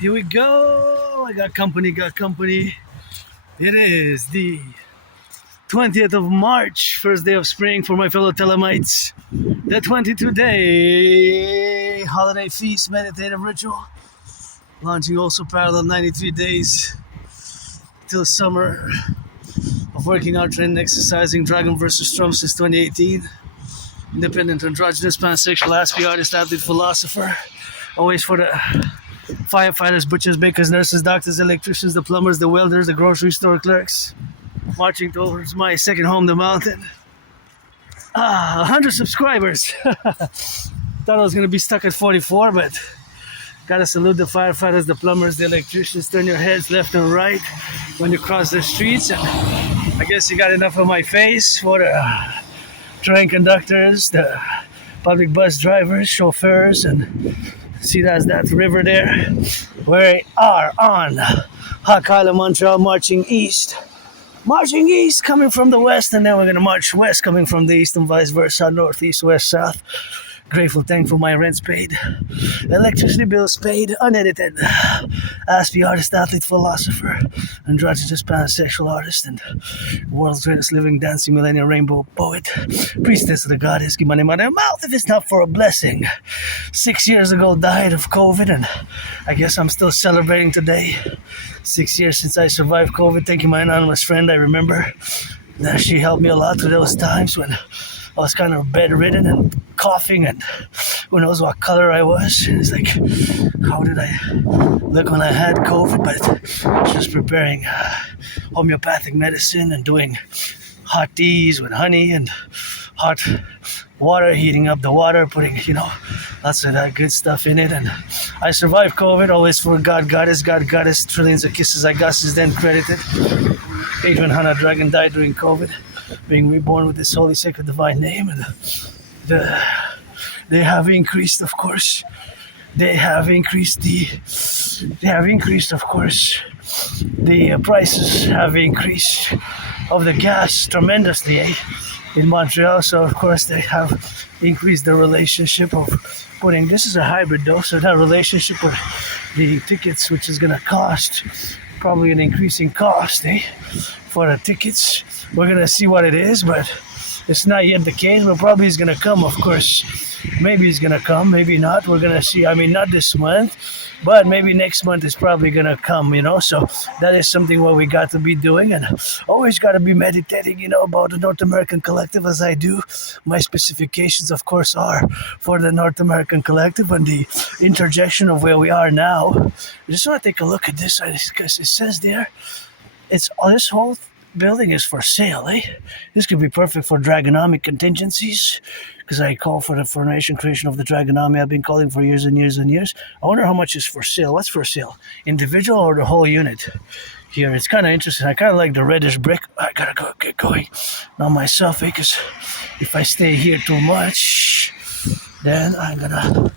Here we go. I got company, It is the 20th of March, first day of spring for my fellow Thelemites. The 22 day holiday feast meditative ritual. Launching also parallel 93 days till summer of working out, training, exercising, Dragon versus Trump since 2018. Independent, androgynous, pansexual, Aspie artist, athlete, philosopher. Always for the firefighters, butchers, bakers, nurses, doctors, electricians, the plumbers, the welders, the grocery store clerks. Marching towards my second home, the mountain. 100 subscribers. Thought I was going to be stuck at 44, but gotta salute the firefighters, the plumbers, the electricians. Turn your heads left and right when you cross the streets. And I guess you got enough of my face for the train conductors, the public bus drivers, chauffeurs, and see that's that river there. We are on Hawk Island, Montreal, marching east. Marching east, coming from the west, and then we're gonna march west, coming from the east, and vice versa, northeast, west, south. Grateful, thankful, my rent's paid. Electricity bills paid, unedited. Aspie artist, athlete, philosopher, androgynous, pansexual artist, and world's greatest living, dancing, millennial rainbow poet. Priestess of the goddess, give money in my mouth if it's not for a blessing. 6 years ago, died of COVID, and I guess I'm still celebrating today. 6 years since I survived COVID. Thank you, my anonymous friend. I remember that she helped me a lot through those times when I was kind of bedridden and coughing, and who knows what color I was. And it's like, how did I look when I had COVID? But just preparing homeopathic medicine and doing hot teas with honey and hot water, heating up the water, putting, lots of that good stuff in it. And I survived COVID, always for God Goddess, trillions of kisses I got since then credited. Adrian Hannah Dragon died during COVID, being reborn with this holy sacred divine name. And they have increased, of course. The prices have increased of the gas tremendously, in Montreal. So of course they have increased the relationship of putting, this is a hybrid though, so that relationship with the tickets, which is gonna cost probably an increasing cost, for the tickets. We're gonna see what it is, but it's not yet the case, but probably it's gonna come, of course. Maybe it's gonna come, maybe not. We're gonna see. I mean, not this month, but maybe next month is probably gonna come, So that is something what we got to be doing, and always got to be meditating, about the North American Collective as I do. My specifications, of course, are for the North American Collective and the interjection of where we are now. I just want to take a look at this, because it says there, this whole building is for sale, This could be perfect for Dragonomic contingencies, because I call for the formation creation of the Dragonomy I've been calling for years and years and years. I wonder how much is for sale. What's for sale? Individual or the whole unit? Here, it's kind of interesting. I kind of like the reddish brick. I gotta get going now myself, because if I stay here too much, then I'm gonna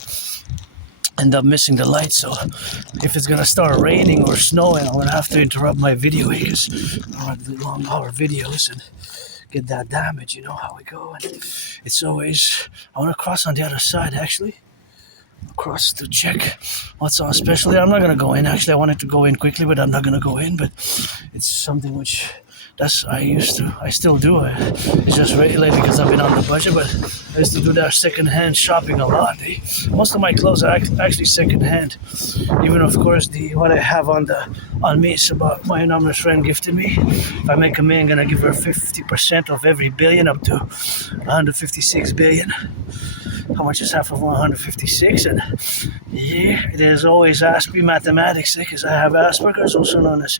end up missing the light. So if it's gonna start raining or snowing, I'm gonna have to interrupt my video, because I want to do long hour videos and get that damage. You know how we go. And it's always, I want to cross on the other side, actually. Cross to check what's on special there. I'm not gonna go in. Actually, I wanted to go in quickly, but I'm not gonna go in. But it's something which I still do. It's just regulated because I've been on the budget, but I used to do that second-hand shopping a lot. Most of my clothes are actually second-hand. Even, of course, what I have on me is about my anonymous friend gifted me. If I make $1 million, I'm gonna give her 50% of every billion, up to 156 billion. How much is half of 156? And yeah, it is always Aspie mathematics, because I have Asperger's, also known as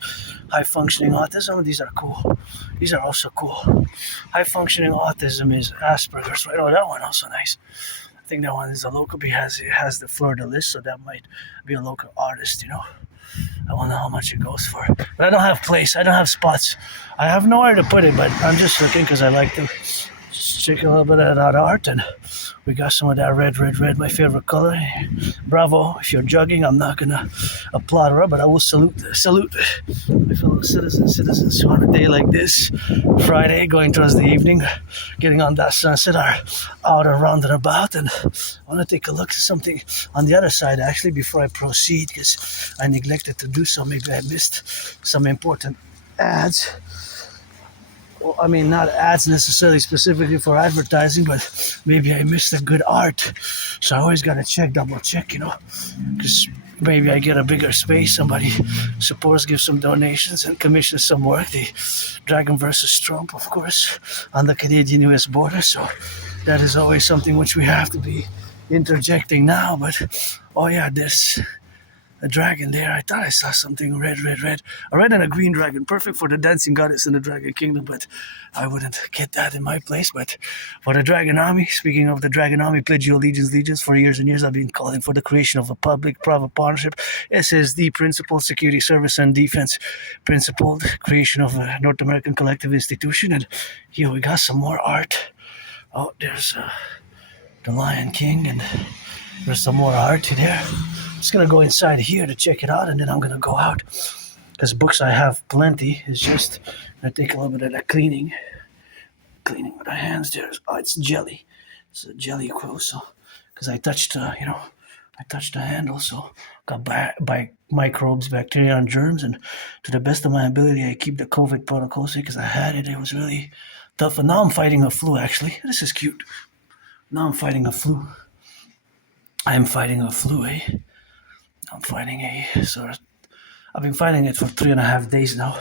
high-functioning autism. These are cool. These are also cool. High-functioning autism is Asperger's, right? Oh, that one also nice. I think that one is a local, because it has the fleur-de-lis, so that might be a local artist, I wonder how much it goes for. But I don't have place. I don't have spots. I have nowhere to put it, but I'm just looking because I like to let's check a little bit of that art, and we got some of that red, my favorite color. Bravo, if you're jogging, I'm not gonna applaud her, but I will salute my fellow citizens who on a day like this, Friday, going towards the evening, getting on that sunset, are out around and about. And I want to take a look at something on the other side, actually, before I proceed, because I neglected to do so. Maybe I missed some important ads. Well, I mean, not ads necessarily specifically for advertising, but maybe I missed a good art. So I always gotta double check, because maybe I get a bigger space, somebody supports, gives some donations, and commissions some work. The Dragon versus Trump, of course, on the Canadian-US border. So that is always something which we have to be interjecting now. But, oh yeah, there's a dragon there. I thought I saw something red. A red and a green dragon, perfect for the dancing goddess in the Dragon Kingdom, but I wouldn't get that in my place. But for the Dragon Army, speaking of the Dragon Army, pledge your allegiance. For years and years, I've been calling for the creation of a public-private partnership, SSD principle, security, service, and defense principle, creation of a North American collective institution. And here we got some more art. Oh, there's the Lion King, and there's some more art there. I'm just gonna go inside here to check it out, and then I'm gonna go out, because books I have plenty. It's just I take a little bit of that cleaning with the hands. There's it's jelly. It's a jelly quill. So because I touched I touched the handle, so got by microbes, bacteria, and germs. And to the best of my ability, I keep the COVID protocol safe, because I had it. It was really tough, and now I'm fighting a flu. Actually, this is cute. Now I'm fighting a flu. I'm fighting a flu, eh? I'm fighting I've been fighting it for 3.5 days now.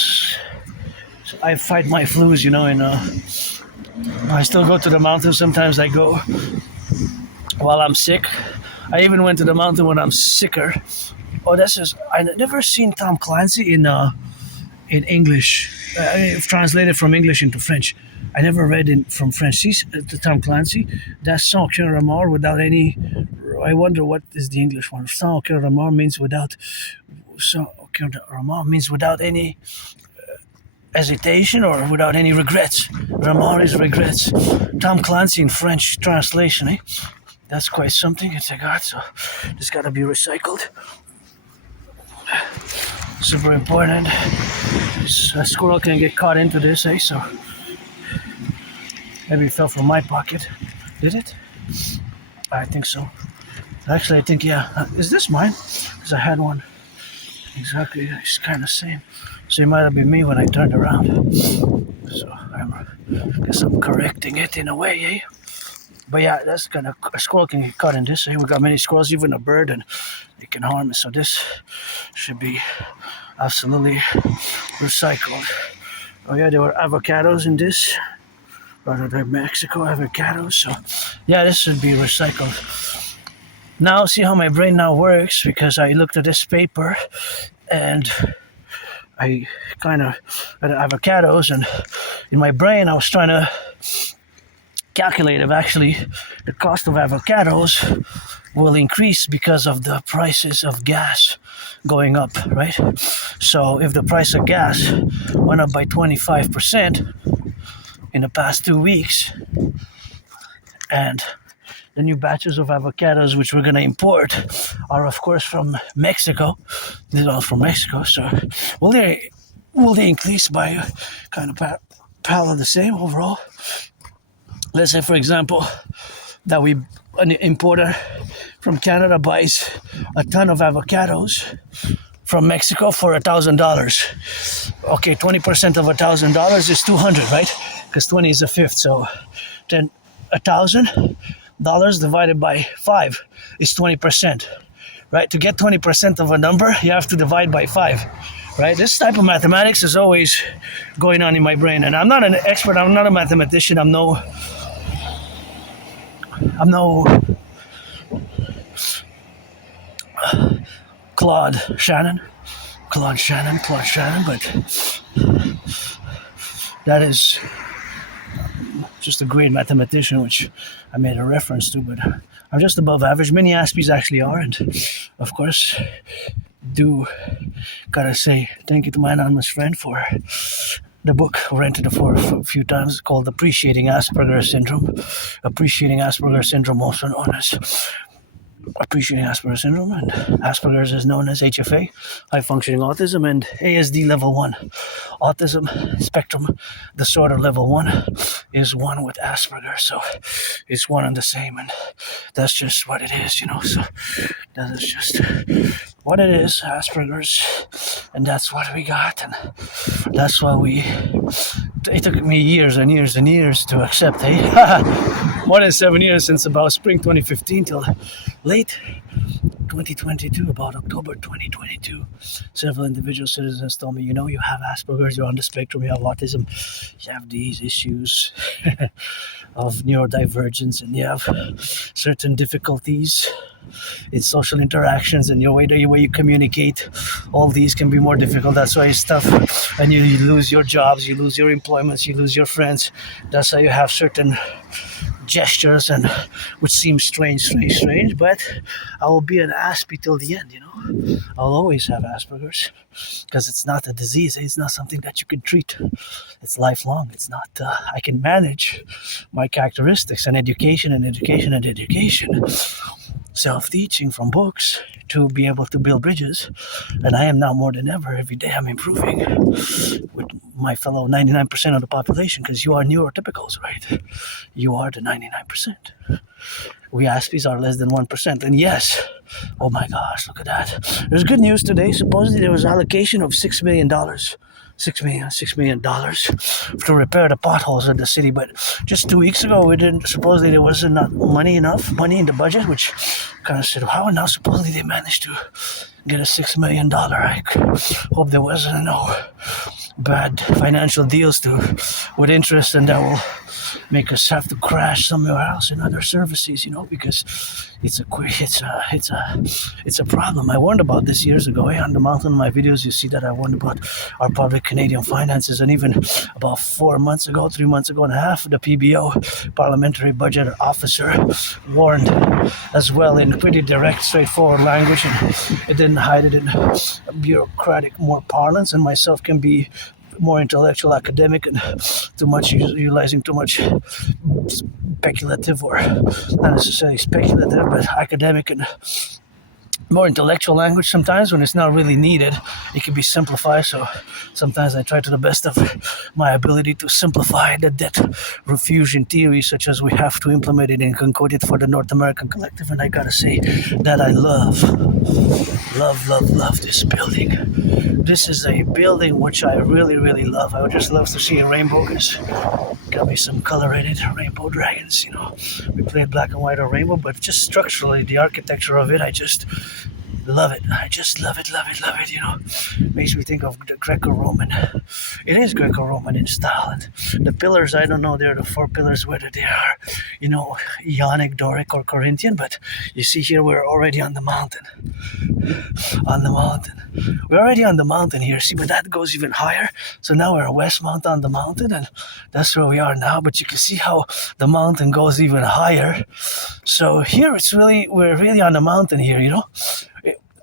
So I fight my flus, and I still go to the mountain. Sometimes I go while I'm sick. I even went to the mountain when I'm sicker. Oh, I never seen Tom Clancy in English. Translated from English into French. I never read it from French. See, the Tom Clancy, that's sans aucun remords, without any. I wonder what is the English one. Sans aucun remords means without. Sans aucun remords means without any hesitation or without any regrets. Remords is regrets. Tom Clancy in French translation, eh? That's quite something. It's a god, so it's got to be recycled. Super important. A squirrel can get caught into this, eh? So maybe it fell from my pocket. Did it? I think so. Actually, I think, yeah. Is this mine? Because I had one. Exactly. It's kind of same. So it might have been me when I turned around. So I guess I'm correcting it in a way, eh? But yeah, that's kind of, a squirrel can get caught in this. Eh? We got many squirrels, even a bird, and it can harm it. So this should be absolutely recycled. Oh yeah, there were avocados in this. Rather than Mexico avocados. So yeah, this should be recycled. Now see how my brain now works, because I looked at this paper and I kind of had avocados, and in my brain I was trying to calculate if actually the cost of avocados will increase because of the prices of gas going up, right? So if the price of gas went up by 25% in the past 2 weeks, and the new batches of avocados which we're going to import are of course from Mexico. These are from Mexico, so will they increase by kind of parallel the same overall? Let's say, for example, that an importer from Canada buys a ton of avocados from Mexico for $1,000. Okay, 20% of $1,000 is $200, right? Because 20 is a fifth, so then $1,000 divided by 5 is 20%, right? To get 20% of a number, you have to divide by 5, right? This type of mathematics is always going on in my brain, and I'm not an expert. I'm not a mathematician. I'm no Claude Shannon, but that is just a great mathematician, which I made a reference to, but I'm just above average. Many Aspies actually are, and of course, gotta say thank you to my anonymous friend for the book, rented it for a few times, called Appreciating Asperger's Syndrome. Appreciating Asperger's Syndrome, also known as Appreciating Asperger's Syndrome, and Asperger's is known as HFA, High Functioning Autism, and ASD Level 1. Autism Spectrum Disorder Level 1 is one with Asperger's, so it's one and the same, and that's just what it is, so that is just what it is, Asperger's, and that's what we got, and that's why it took me years and years and years to accept, more than 7 years, since about spring 2015 till late 2022, about October 2022, several individual citizens told me, you have Asperger's, you're on the spectrum, you have autism, you have these issues of neurodivergence, and you have certain difficulties in social interactions, and the way you communicate. All these can be more difficult. That's why it's tough, and you lose your jobs, you lose your employments, you lose your friends. That's how you have certain gestures, and which seems strange, but I will be an Aspie till the end, I'll always have Asperger's, because it's not a disease, it's not something that you can treat, it's lifelong, it's not, I can manage my characteristics and education, self-teaching from books to be able to build bridges, and I am now more than ever. Every day I'm improving with my fellow 99% of the population, because you are neurotypicals, right? You are the 99%. We Aspies are less than 1%, and yes, oh my gosh, look at that. There's good news today. Supposedly there was allocation of $6 million. $6 million to repair the potholes in the city, but just 2 weeks ago supposedly there wasn't enough money in the budget, which kind of said, how now supposedly they managed to get a $6 million hike. Hope there wasn't no bad financial deals with interest, and that will make us have to crash somewhere else in other services, because it's a problem. I warned about this years ago. On the mountain in my videos, you see that I warned about our public Canadian finances, and even about 3 months ago and a half, the PBO, Parliamentary Budget Officer, warned as well in pretty direct, straightforward language, and it didn't hide it in bureaucratic, more parlance, and myself can be more intellectual, academic, and utilizing too much speculative, or not necessarily speculative, but academic and more intellectual language sometimes when it's not really needed. It can be simplified, so sometimes I try to the best of my ability to simplify the debt refusion theory, such as we have to implement it and concode it for the North American Collectif, and I gotta say that I love this building. This is a building which I really, really love. I would just love to see a rainbow, because got me some color in it, rainbow dragons, We played black and white or rainbow, but just structurally, the architecture of it, I just love it. I just love it. Makes me think of the Greco-Roman. It is Greco-Roman in style. And the pillars, I don't know, they're the 4 pillars, whether they are, Ionic, Doric, or Corinthian, but you see here we're already on the mountain. We're already on the mountain here, see, but that goes even higher. So now we're westmount on the mountain, and that's where we are now, but you can see how the mountain goes even higher. So here we're really on the mountain here,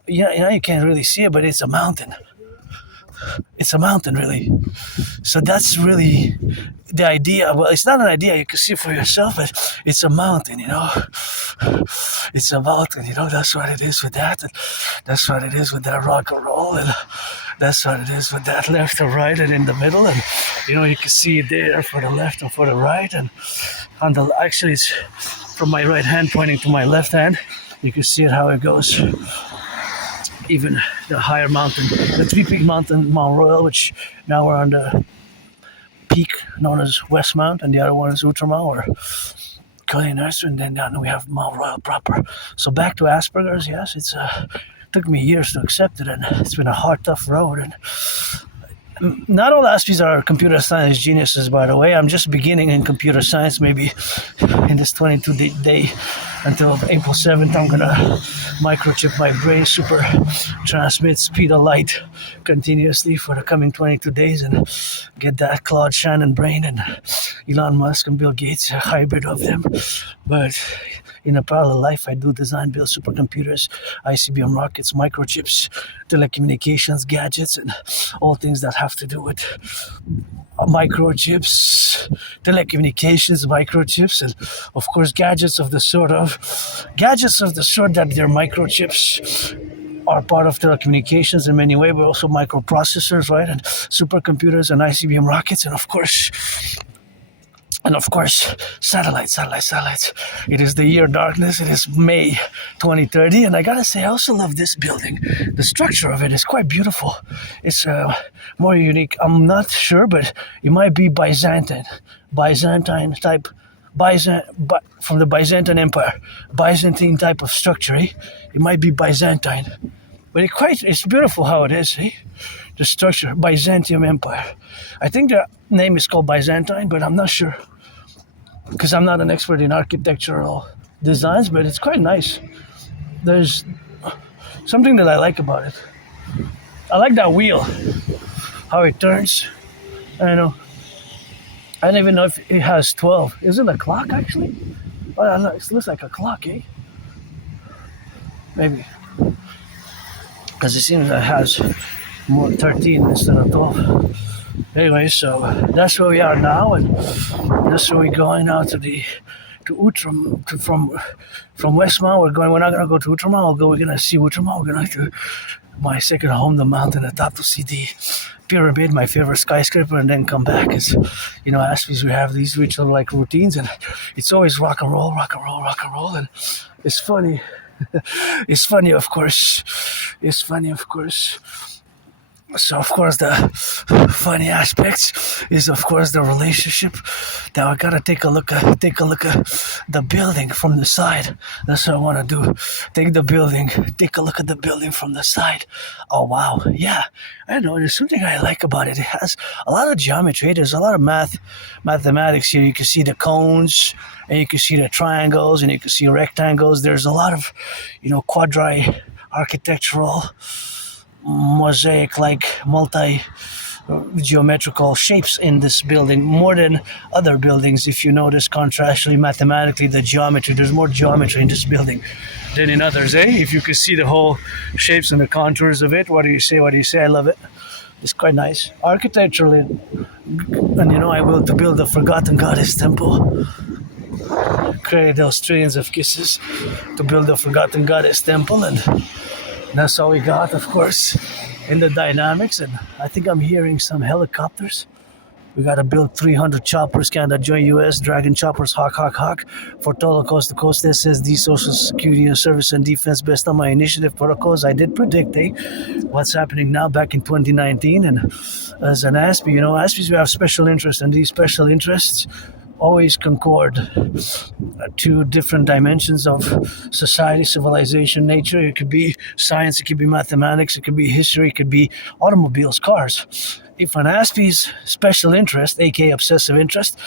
you can't really see it, but it's a mountain. It's a mountain, really. So that's really the idea. Well, it's not an idea, you can see it for yourself, but it's a mountain, It's a mountain, that's what it is with that, and that's what it is with that rock and roll, and that's what it is with that left or right and in the middle, and you can see it there for the left and for the right, and actually it's from my right hand pointing to my left hand. You can see it how it goes. Even the higher mountain, the 3-peak mountain, Mount Royal, which now we're on the peak known as Westmount, and the other one is Outremer or Colin Nursery, and then down we have Mount Royal proper. So back to Asperger's, yes, it took me years to accept it, and it's been a hard, tough road. And not all Aspies are computer science geniuses, by the way. I'm just beginning in computer science. Maybe in this 22-day until April 7th, I'm gonna microchip my brain, super transmit speed of light continuously for the coming 22 days, and get that Claude Shannon brain and Elon Musk and Bill Gates, a hybrid of them. But in a parallel life, I do design, build supercomputers, ICBM rockets, microchips, telecommunications, gadgets, and all things that have to do with microchips, telecommunications, microchips, and of course gadgets of the sort that they're microchips are part of telecommunications in many ways, but also microprocessors, right, and supercomputers and ICBM rockets, and of course, satellites. It is the year darkness. It is May 2030, and I gotta say, I also love this building. The structure of it is quite beautiful. It's more unique. I'm not sure, but it might be Byzantine type, from the Byzantine Empire, Byzantine type of structure. Eh? It might be Byzantine, but it's beautiful how it is. Eh? The structure, Byzantium Empire. I think the name is called Byzantine, but I'm not sure because I'm not an expert in architectural designs, but it's quite nice. There's something that I like about it. I like that wheel, how it turns. I know. I don't even know if it has 12. Is it a clock, actually? Oh, I don't know. It looks like a clock, eh? Maybe. Because it seems that it has more 13 instead of 12. Anyway, so that's where we are now, and that's where we're going now to Outram, from Westmount. We're not gonna go to Outram. We're gonna see Outram. We're gonna to my second home, the mountain, at top to see the pyramid, my favorite skyscraper, and then come back. As you know, Aspies, we have these ritual like routines, and it's always rock and roll, and it's funny. It's funny, of course. So of course the funny aspects is of course the relationship. Now I gotta take a look at the building from the side. That's what I wanna do. Take a look at the building from the side. Oh wow, yeah. I don't know, there's something I like about it. It has a lot of geometry. There's a lot of mathematics here. You can see the cones, and you can see the triangles, and you can see rectangles. There's a lot of, quadri architectural mosaic like multi geometrical shapes in this building, more than other buildings. If you notice, contrastually, mathematically, there's more geometry in this building than in others, eh? If you can see the whole shapes and the contours of it. What do you say? I love it. It's quite nice architecturally. And I will to build a forgotten goddess temple, create those trillions of kisses to build a forgotten goddess temple, and that's all we got, of course, in the dynamics. And I think I'm hearing some helicopters. We got to build 300 choppers, Canada join US, Dragon choppers, hawk, for total coast to coast SSD, Social Security and Service and Defense, based on my initiative protocols. I did predict what's happening now back in 2019. And as an Aspie, Aspies, we have special interests, and these special interests always concord to different dimensions of society, civilization, nature. It could be science, it could be mathematics, it could be history, it could be automobiles, cars. If an Aspie's special interest, aka obsessive interest,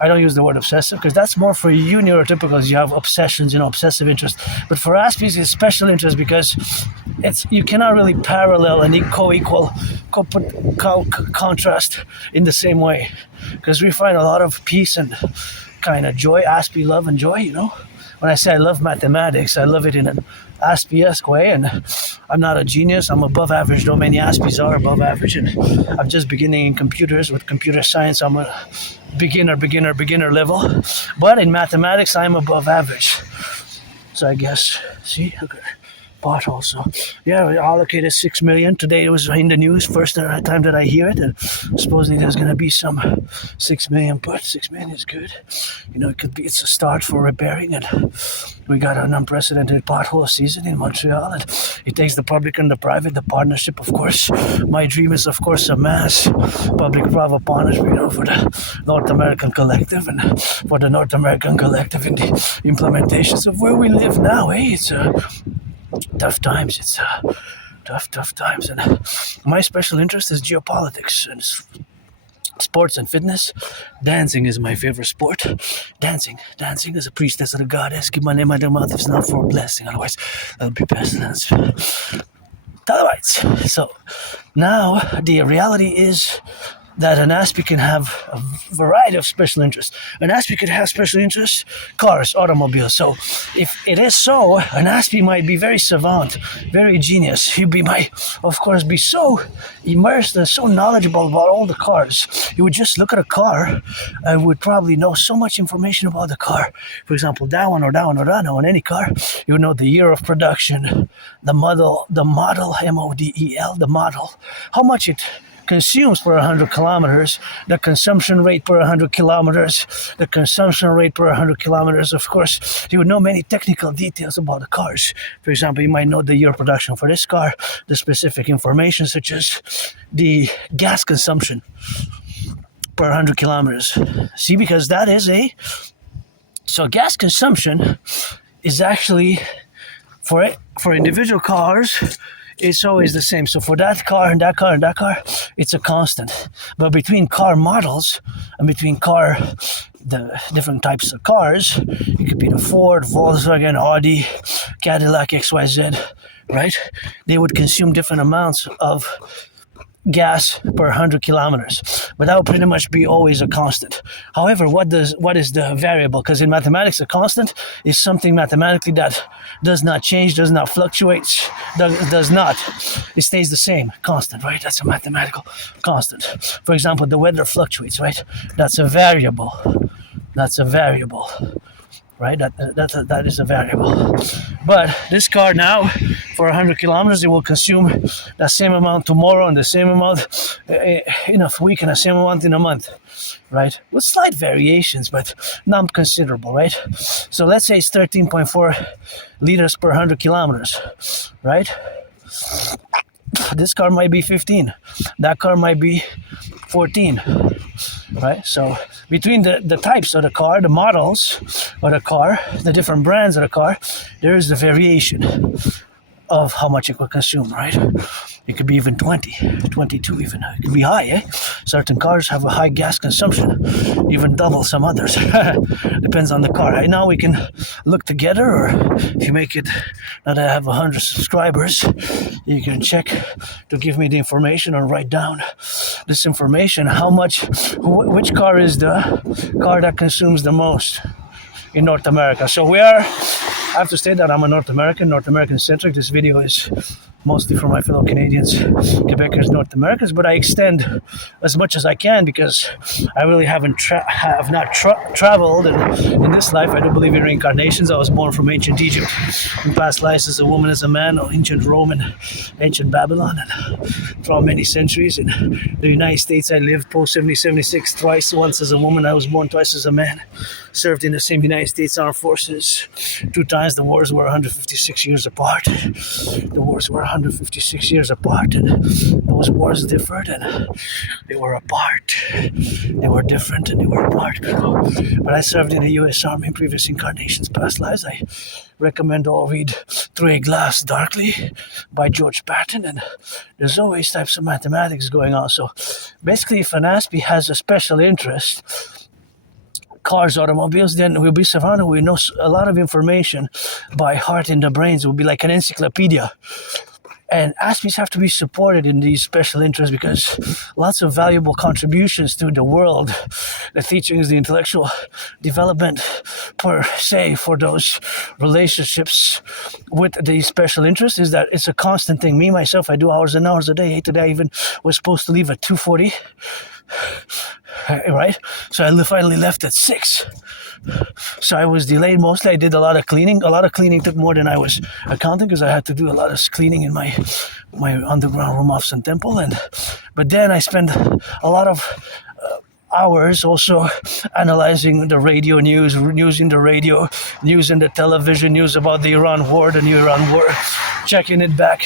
I don't use the word obsessive because that's more for you neurotypicals. You have obsessions, obsessive interest. But for Aspies, it's special interest because you cannot really parallel and co-equal, contrast in the same way. Because we find a lot of peace and kind of joy, Aspie love and joy, When I say I love mathematics, I love it in an Aspiesque way, and I'm not a genius. I'm above average, though many Aspies are above average, and I'm just beginning in computers. With computer science, I'm a beginner level, but in mathematics, I'm above average. So I guess, see, okay. Pothole. So yeah, we allocated $6 million. Today it was in the news, first time that I hear it, and supposedly there's gonna be some $6 million, but $6 million is good. It's a start for repairing, and we got an unprecedented pothole season in Montreal, and it takes the public and the private, the partnership, of course. My dream is, of course, a mass public-private partnership, for the North American Collective, and for the North American Collective in the implementations of where we live now. It's tough times. It's tough times, and my special interest is geopolitics and sports and fitness. Dancing is my favorite sport. Dancing as a priestess of the goddess. Keep my name out of their mouth if it's not for a blessing. Otherwise, that'll be pestilence. Otherwise, so now the reality is that an Aspie can have a variety of special interests. An Aspie could have special interests, cars, automobiles. So if it is so, an Aspie might be very savant, very genius. Might, of course, be so immersed and so knowledgeable about all the cars. He would just look at a car and would probably know so much information about the car. For example, that one or that one or that one, on any car, you would know the year of production, the model, M-O-D-E-L, the model, how much it consumes per 100 kilometers, the consumption rate per 100 kilometers, the consumption rate per 100 kilometers. Of course, you would know many technical details about the cars. For example, you might know the year of production for this car, the specific information such as the gas consumption per 100 kilometers. See, because that is so gas consumption is actually, for individual cars, it's always the same. So for that car and that car and that car, it's a constant. But between car models and between the different types of cars, it could be the Ford, Volkswagen, Audi, Cadillac, XYZ, right? They would consume different amounts of gas per 100 kilometers, but that will pretty much be always a constant. However, what is the variable? Because in mathematics, a constant is something mathematically that does not change, does not fluctuate, does not. It stays the same, constant, right? That's a mathematical constant. For example, the weather fluctuates, right? That's a variable. Right, that is a variable. But this car now, for 100 kilometers, it will consume that same amount tomorrow and the same amount in a week and the same amount in a month, right? With slight variations, but not considerable, right? So let's say it's 13.4 liters per 100 kilometers, right? This car might be 15. That car might be 14. Right? So between the types of the car, the models of the car, the different brands of the car, there is the variation of how much it will consume, right? It could be even 20, 22 even. It could be high, eh? Certain cars have a high gas consumption, even double some others. Depends on the car. Right now we can look together, or if you make it, now that I have 100 subscribers, you can check to give me the information or write down this information, which car is the car that consumes the most in North America. So I have to state that I'm a North American centric. This video is mostly for my fellow Canadians, Quebecers, North Americans, but I extend as much as I can because I really have not traveled in this life. I do believe in reincarnations. I was born from ancient Egypt, in past lives as a woman, as a man, or ancient Rome and ancient Babylon, and throughout many centuries. In the United States, I lived post 1776 twice. Once as a woman, I was born twice as a man. Served in the same United States Armed Forces 2 times. The wars were 156 years apart. And those wars differed, and they were apart. They were different, and they were apart. But I served in the U.S. Army in previous incarnations, past lives. I recommend all read Through a Glass Darkly by George Patton, and there's always types of mathematics going on. So basically, if an Aspie has a special interest, cars, automobiles, then we'll be surrounded. We know a lot of information by heart in the brains. It will be like an encyclopedia. And Aspies have to be supported in these special interests because lots of valuable contributions to the world, the teachings, the intellectual development per se for those relationships with the special interests is that it's a constant thing. Me, myself, I do hours and hours a day. Hey, today I even was supposed to leave at 2:40. Right? So I finally left at 6. So I was delayed mostly. I did a lot of cleaning. A lot of cleaning took more than I was accounting because I had to do a lot of cleaning in my underground room off Sun Temple. But then I spent a lot of hours also analyzing the radio news in the radio, news in the television, news about the Iran war, the new Iran war, checking it back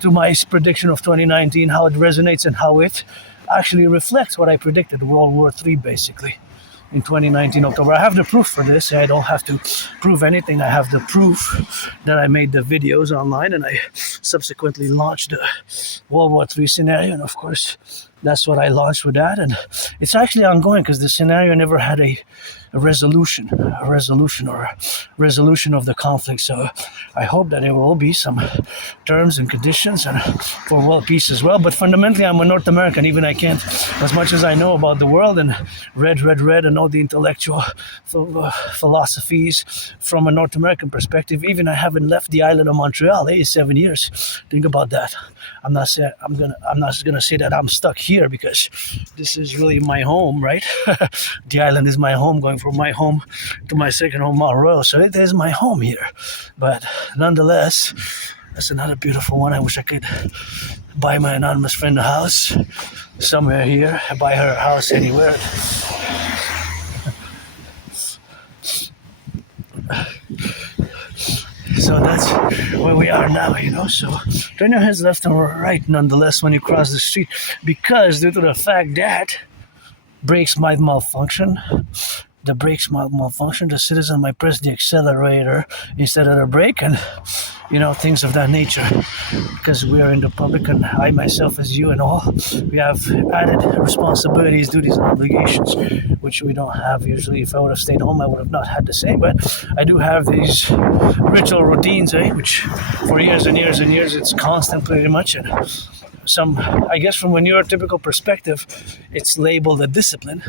to my prediction of 2019, how it resonates and how it actually reflects what I predicted, World War III basically, in 2019 October. I have the proof for this. I don't have to prove anything. I have the proof that I made the videos online and I subsequently launched the World War III scenario, and of course that's what I launched with that, and it's actually ongoing because the scenario never had a resolution of the conflict. So I hope that there will be some terms and conditions and for world peace as well. But fundamentally, I'm a North American. Even I can't, as much as I know about the world and read and all the intellectual philosophies from a North American perspective. Even I haven't left the island of Montreal. 7 years. Think about that. I'm not gonna say that I'm stuck here because this is really my home, right? The island is my home, going from my home to my second home, Mount Royal. So it is my home here. But nonetheless, that's another beautiful one. I wish I could buy my anonymous friend a house somewhere here. Buy her a house anywhere. So that's where we are now, So turn your heads left and right, nonetheless, when you cross the street, because due to the fact that brakes might malfunction, the citizen might press the accelerator instead of the brake, and things of that nature. Because we are in the public, and I myself, as you and all, we have added responsibilities, duties, and obligations, which we don't have usually. If I would have stayed home, I would have not had the same. But I do have these ritual routines, which for years and years and years, it's constant, pretty much. And I guess from a neurotypical perspective, it's labeled a discipline,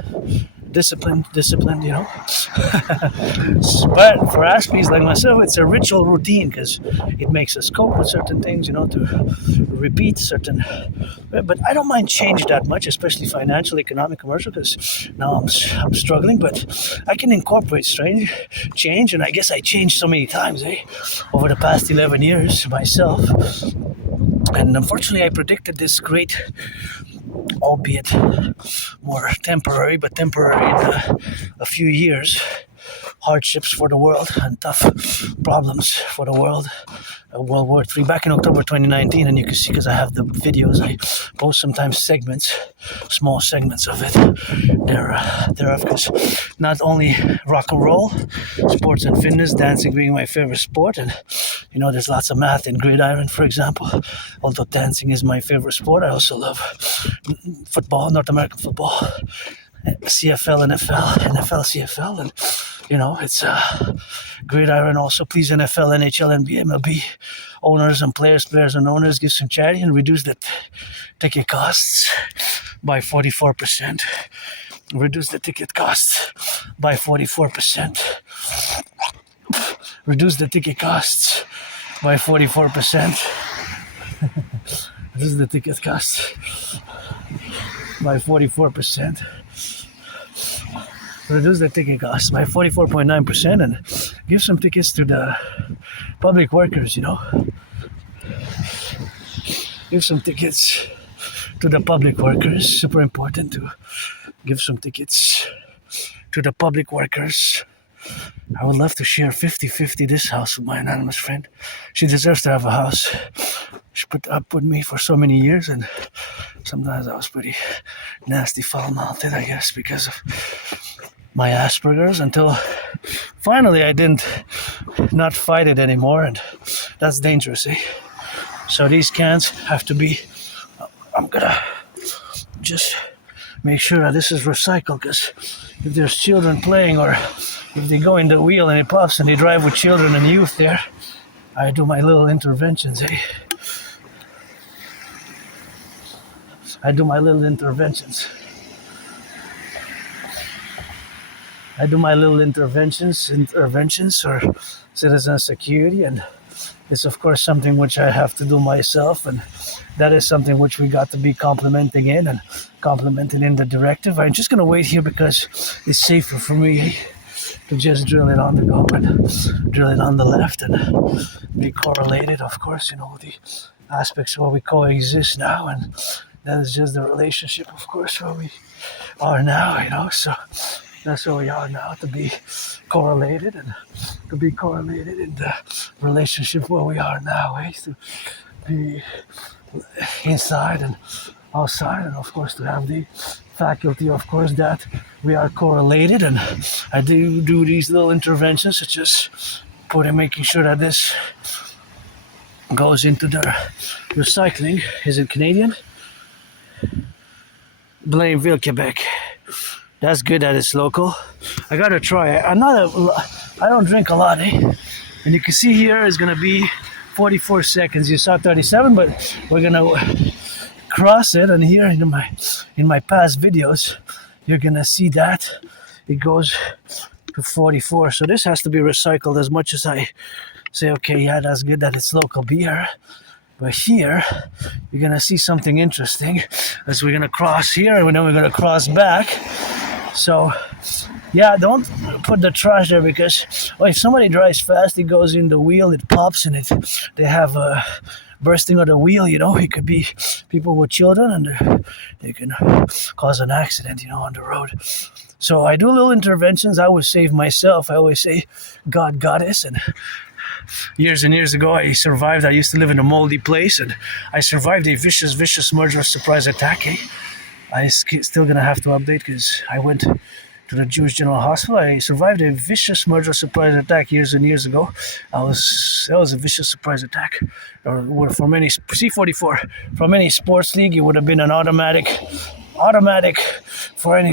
But for Aspies like myself, it's a ritual routine because it makes us cope with certain things, to repeat certain. But I don't mind change that much, especially financial, economic, commercial, because now I'm struggling. But I can incorporate change, and I guess I changed so many times, over the past 11 years myself. And unfortunately, I predicted this great, albeit more temporary, but temporary in a few years, hardships for the world and tough problems for the world. World War III back in October 2019, and you can see because I have the videos, I post sometimes small segments of it. Thereof, because not only rock and roll, sports and fitness, dancing being my favorite sport, and there's lots of math in gridiron, for example. Although dancing is my favorite sport, I also love football, North American football, CFL, NFL, CFL, and it's gridiron also. Please, NFL, NHL, NBA, MLB owners and players and owners, give some charity and reduce the ticket costs by 44%. Reduce the ticket costs by 44%. Reduce the ticket costs by 44%. Reduce the ticket costs by 44%. Reduce the ticket costs by 44.9% and give some tickets to the public workers, Give some tickets to the public workers. Super important to give some tickets to the public workers. I would love to share 50-50 this house with my anonymous friend. She deserves to have a house. She put up with me for so many years, and sometimes I was pretty nasty, foul-mouthed, I guess, because of my Asperger's, until finally I didn't not fight it anymore, and that's dangerous, So these cans have to be, I'm gonna just make sure that this is recycled, because if there's children playing, or if they go in the wheel and it pops and they drive with children and youth there, I do my little interventions, I do my little interventions, or citizen security, and it's of course something which I have to do myself, and that is something which we got to be complementing in the directive. I'm just gonna wait here because it's safer for me to just drill it on the go and drill it on the left and be correlated, of course, with the aspects where we coexist now, and that is just the relationship, of course, where we are now, so that's where we are now, to be correlated in the relationship where we are now, to be inside and outside, and of course to have the faculty, of course, that we are correlated. And I do these little interventions, such as making sure that this goes into the recycling. Is it Canadian? Blainville, Quebec. That's good that it's local. I gotta try. I don't drink a lot, eh? And you can see here is gonna be 44 seconds. You saw 37, but we're gonna cross it. And here in my past videos, you're gonna see that it goes to 44. So this has to be recycled as much as I say, okay, yeah, that's good that it's local beer. But here, you're gonna see something interesting as we're gonna cross here and then we're gonna cross back. So, yeah, don't put the trash there because if somebody drives fast, it goes in the wheel, it pops, and they have a bursting of the wheel. It could be people with children, and they can cause an accident, on the road. So I do little interventions. I always save myself. I always say, God got us, and years and years ago, I survived. I used to live in a moldy place, and I survived a vicious murderous surprise attack. I still gonna have to update because I went to the Jewish General Hospital. I survived a vicious murderous surprise attack years and years ago. That was a vicious surprise attack. Or for many C44 from any sports league, it would have been an automatic.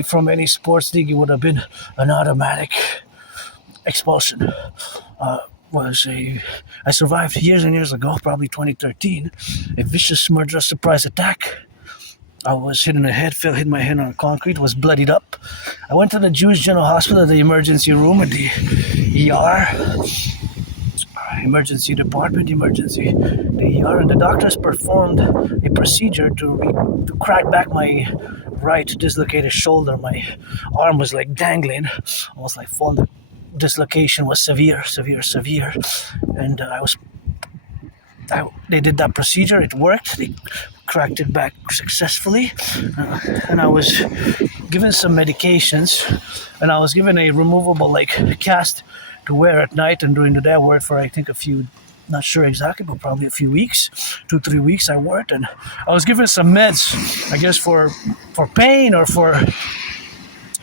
From any sports league, it would have been an automatic expulsion. I survived years and years ago, probably 2013, a vicious murderous surprise attack. I was hit in the head, hit my head on concrete, was bloodied up. I went to the Jewish General Hospital, the emergency room at the ER, emergency department, the ER, and the doctors performed a procedure to crack back my right dislocated shoulder. My arm was like dangling, almost like falling. The dislocation was severe, and they did that procedure. It worked. They cracked it back successfully, and I was given some medications, and I was given a removable cast to wear at night, and during the day I wore it for I think a few, not sure exactly, but probably a few weeks, 2-3 weeks I wore it, and I was given some meds, I guess for pain or for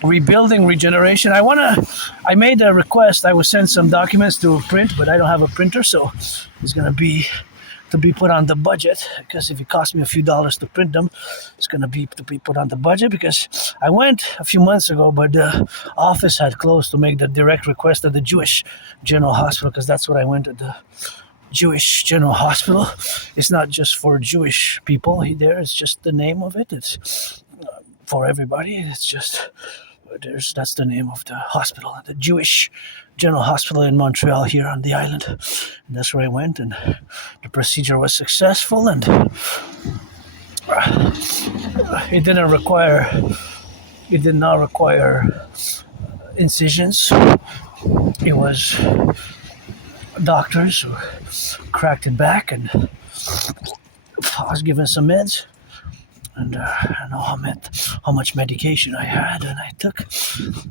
rebuilding, regeneration. I made a request. I will send some documents to print, but I don't have a printer, so it's gonna be to be put on the budget, because if it costs me a few dollars to print them, it's gonna be to be put on the budget, because I went a few months ago, but the office had closed to make the direct request at the Jewish General Hospital, because that's what I went to, the Jewish General Hospital. It's not just for Jewish people there, it's just the name of it. It's for everybody. It's just that's the name of the hospital, the Jewish General Hospital in Montreal here on the island. And that's where I went, and the procedure was successful, and it did not require incisions. It was doctors who cracked it back, and I was given some meds. And I know how much medication I had and I took.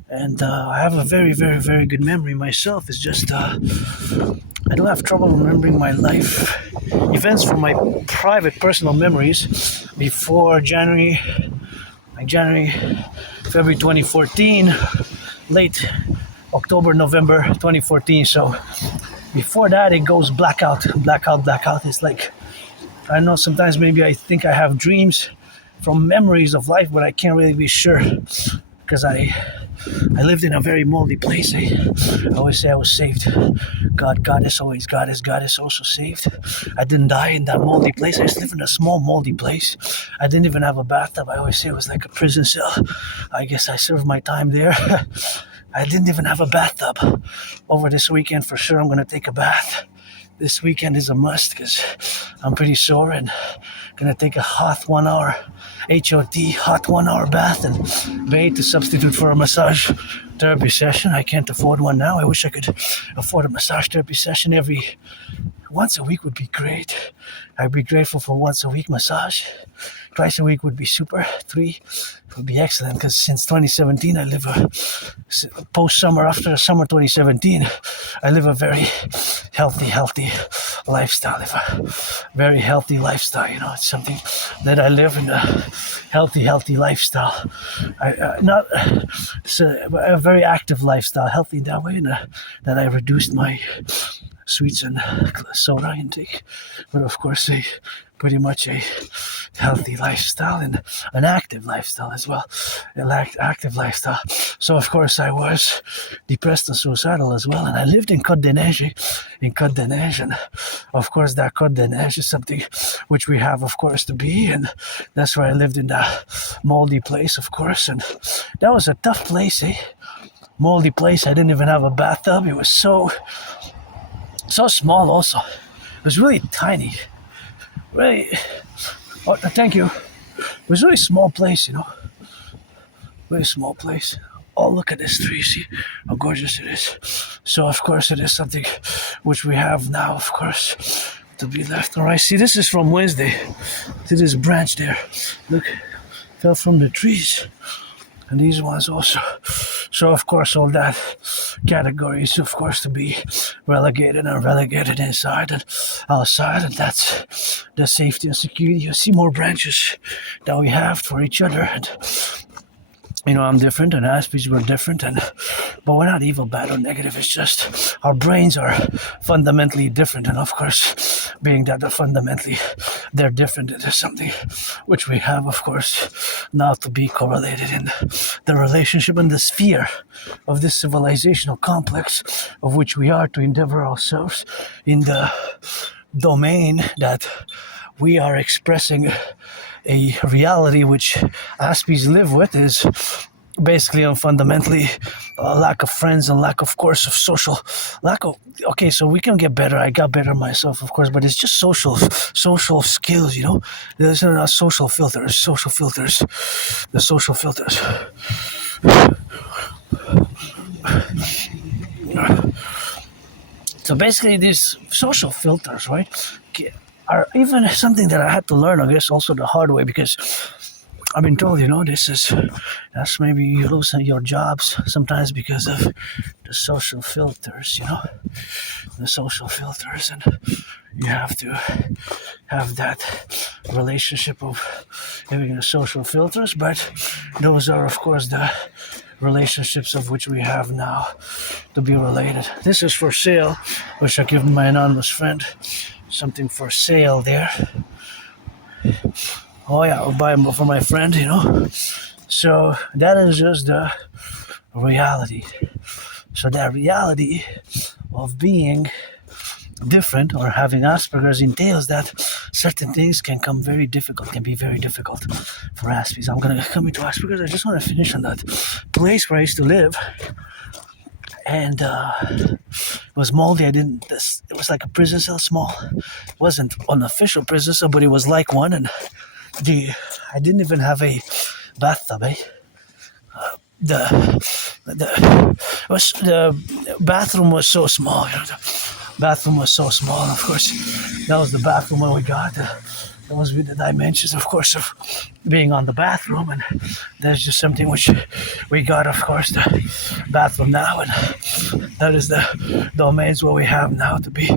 And I have a very, very, very good memory myself. It's just I don't have trouble remembering my life events from my private personal memories before February 2014, late October, November 2014. So before that, it goes blackout. It's like, I know sometimes maybe I think I have dreams from memories of life, but I can't really be sure, because I lived in a very moldy place. I always say I was saved. God is always God is also saved. I didn't die in that moldy place. I just lived in a small moldy place. I didn't even have a bathtub. I always say it was like a prison cell. I guess I served my time there. I didn't even have a bathtub. Over this weekend, for sure, I'm going to take a bath. This weekend is a must, because I'm pretty sore, and gonna take a hot 1 hour hot 1 hour bath and bathe to substitute for a massage therapy session. I can't afford one now. I wish I could afford a massage therapy session once a week would be great. I'd be grateful for once a week massage. Twice a week would be super. 3 would be excellent, because since 2017 I live after summer 2017, I live a very healthy lifestyle. I live a very healthy lifestyle. It's something that I live in, a healthy lifestyle. It's a very active lifestyle, healthy that way, and that I reduced my sweets and soda intake, but of course pretty much a healthy lifestyle and an active lifestyle as well. Active lifestyle. So of course I was depressed and suicidal as well, and I lived in Côte d'Neige, and of course that Côte d'Neige is something which we have of course to be, and that's where I lived in that moldy place of course, and that was a tough place, moldy place. I didn't even have a bathtub. It was so small also. It was really tiny. Really, oh, thank you. It was a really small place, Very small place. Oh, look at this tree. See how gorgeous it is. So, of course, it is something which we have now, of course, to be left. All right, see, this is from Wednesday. See this branch there. Look, fell from the trees. And these ones also. So, of course, all that categories, of course, to be relegated inside and outside. And that's the safety and security. You see more branches that we have for each other. And, I'm different, and Aspies were different, but we're not evil, bad, or negative. It's just our brains are fundamentally different, and of course, being that they're different, it is something which we have, of course, now to be correlated in the relationship and the sphere of this civilizational complex of which we are to endeavor ourselves in the domain that we are expressing. A reality which Aspies live with is basically and fundamentally a lack of friends and lack, of course, of social okay, so we can get better. I got better myself, of course, but it's just social skills, There's not social filters. The social filters. So basically these social filters, right, are even something that I had to learn, I guess, also the hard way, because I've been told, that's maybe you lose your jobs sometimes because of the social filters, the social filters, and you have to have that relationship of having the social filters, but those are, of course, the relationships of which we have now to be related. This is for sale, which I give my anonymous friend. Something for sale there. Oh yeah, I'll buy them for my friend, So that is just the reality. So that reality of being different or having Asperger's entails that certain things can be very difficult for Aspies. I'm gonna come into Asperger's. I just want to finish on that place where I used to live. And it was moldy. It was like a prison cell, small. It wasn't an official prison cell, but it was like one. And I didn't even have a bathtub, The bathroom was so small. The bathroom was so small. And of course, that was the bathroom when we got. That was with the dimensions, of course, of being on the bathroom, and there's just something which we got, of course, the bathroom now, and that is the domains what we have now to be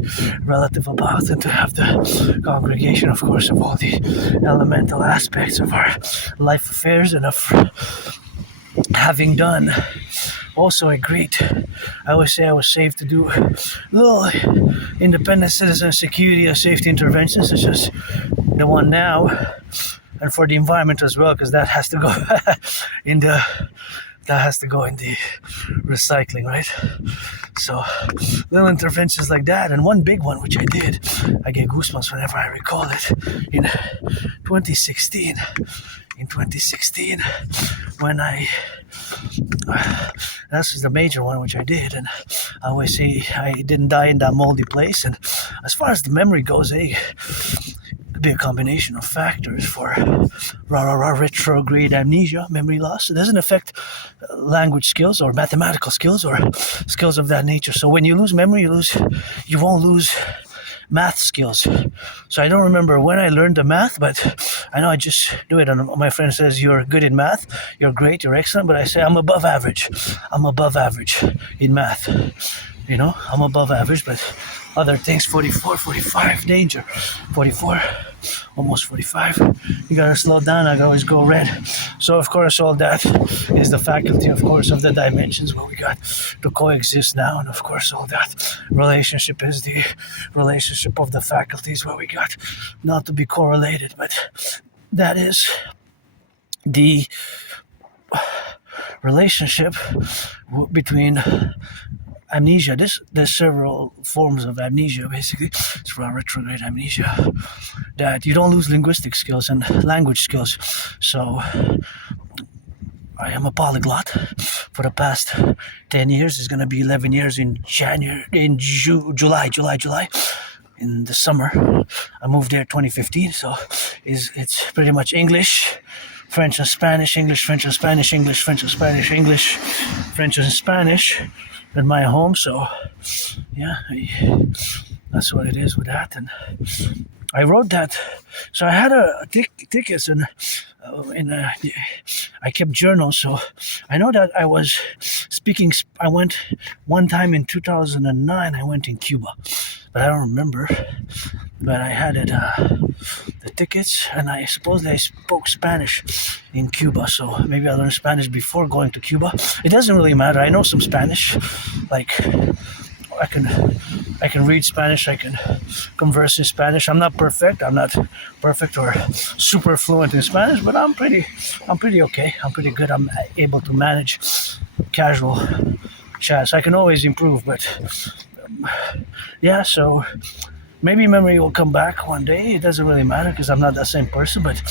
relative about, and to have the congregation, of course, of all the elemental aspects of our life affairs, and of having done also agreed. I always say I was safe to do little independent citizen security or safety interventions, such as the one now, and for the environment as well, because that has to go in the recycling, right? So little interventions like that, and one big one which I did, I get goosebumps whenever I recall it, in 2016. In 2016, when this is the major one which I did, and I always say I didn't die in that moldy place. And as far as the memory goes, it could be a combination of factors for retrograde amnesia, memory loss. It doesn't affect language skills or mathematical skills or skills of that nature. So when you lose memory, you won't lose math skills. So I don't remember when I learned the math, but I know I just do it. And my friend says, you're good in math, you're great, you're excellent. But I say, I'm above average in math. I'm above average, but other things, 44, 45, danger. 44, almost 45. You gotta slow down, I always go red. So of course all that is the faculty, of course, of the dimensions where we got to coexist now, and of course all that relationship is the relationship of the faculties where we got not to be correlated, but that is the relationship between amnesia. There's several forms of amnesia. Basically, it's around retrograde amnesia, that you don't lose linguistic skills and language skills. So I am a polyglot for the past 10 years. It's going to be 11 years in July. In the summer, I moved there 2015, so it's pretty much English, French and Spanish, English, French and Spanish, English, French and Spanish, English, French and Spanish in my home. So yeah, that's what it is with that. And I wrote that. So I had a tickets and I kept journals. So I know that I was speaking. I went one time in 2009. I went in Cuba, but I don't remember. But I had it, the tickets, and I supposedly I spoke Spanish in Cuba. So maybe I learned Spanish before going to Cuba. It doesn't really matter. I know some Spanish, like. I can read Spanish. I can converse in Spanish. I'm not perfect or super fluent in Spanish, but I'm pretty okay. I'm pretty good. I'm able to manage casual chat. So I can always improve, but yeah. So maybe memory will come back one day. It doesn't really matter because I'm not that same person, but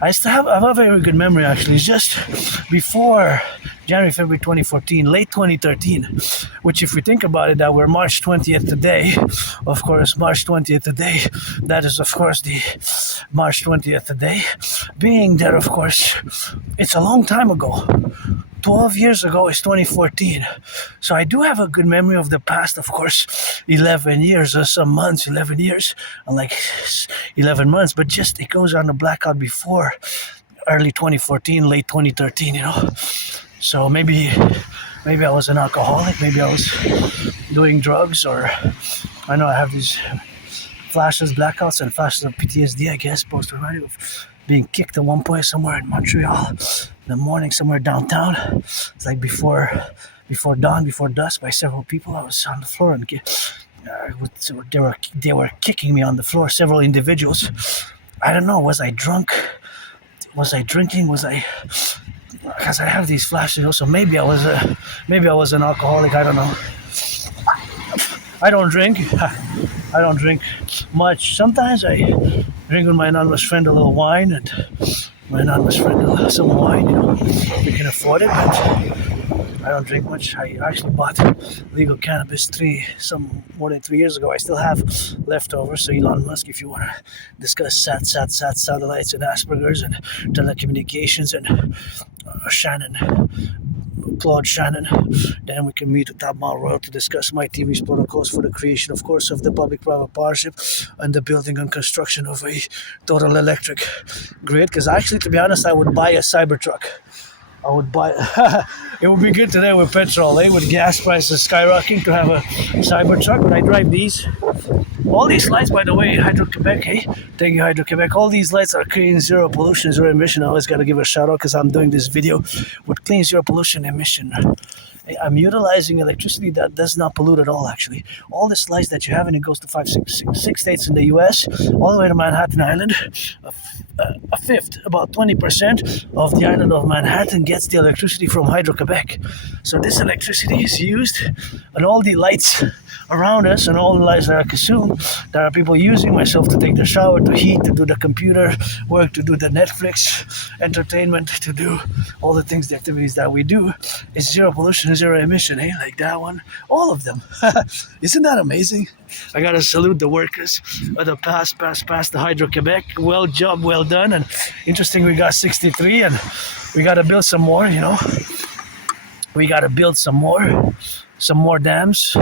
I have a very good memory actually. It's just before January, February 2014, late 2013, which if we think about it, that we're March 20th today, of course, March 20th today, that is of course the March 20th today, being that of course, it's a long time ago. 12 years ago is 2014. So I do have a good memory of the past, of course, 11 years or some months, 11 years, like 11 months, but just it goes on the blackout before early 2014, late 2013, So maybe I was an alcoholic, maybe I was doing drugs, or I know I have these flashes, blackouts and flashes of PTSD, I guess, post-traumatic of being kicked at one point somewhere in Montreal in the morning, somewhere downtown. It's like before dawn, before dusk, by several people. I was on the floor and they were kicking me on the floor, several individuals. I don't know, was I drunk? Was I drinking? Because I have these flashes also. Maybe I was an alcoholic. I don't know. I don't drink. I don't drink much. Sometimes I drink with my anonymous friend a little wine, and my anonymous friend some wine. We can afford it, but I don't drink much. I actually bought legal cannabis more than 3 years ago. I still have leftovers. So Elon Musk, if you want to discuss satellites and Asperger's and telecommunications and Claude Shannon, then we can meet at Top Mount Royal to discuss my TV's protocols for the creation, of course, of the public-private partnership and the building and construction of a total electric grid. Because actually, to be honest, I would buy a Cybertruck. I would buy. It would be good today with petrol, with gas prices skyrocketing, to have a Cybertruck. When I drive these, all these lights, by the way, Hydro-Quebec, thank you, Hydro-Quebec. All these lights are clean, zero pollution, zero emission. I always got to give a shout out because I'm doing this video with clean, zero pollution emission. I'm utilizing electricity that does not pollute at all, actually. All this lights that you have, and it goes to six states in the U.S., all the way to Manhattan Island. A fifth, about 20% of the island of Manhattan gets the electricity from Hydro-Quebec. So this electricity is used, and all the lights around us and all the lights that are consumed, there are people using, myself, to take the shower, to heat, to do the computer work, to do the Netflix entertainment, to do all the things, the activities that we do. It's zero pollution, zero emission, like that one. All of them. Isn't that amazing? I gotta salute the workers of the past, the Hydro-Quebec. Well job, well done. And interesting, we got 63, and we gotta build some more, We gotta build some more dams.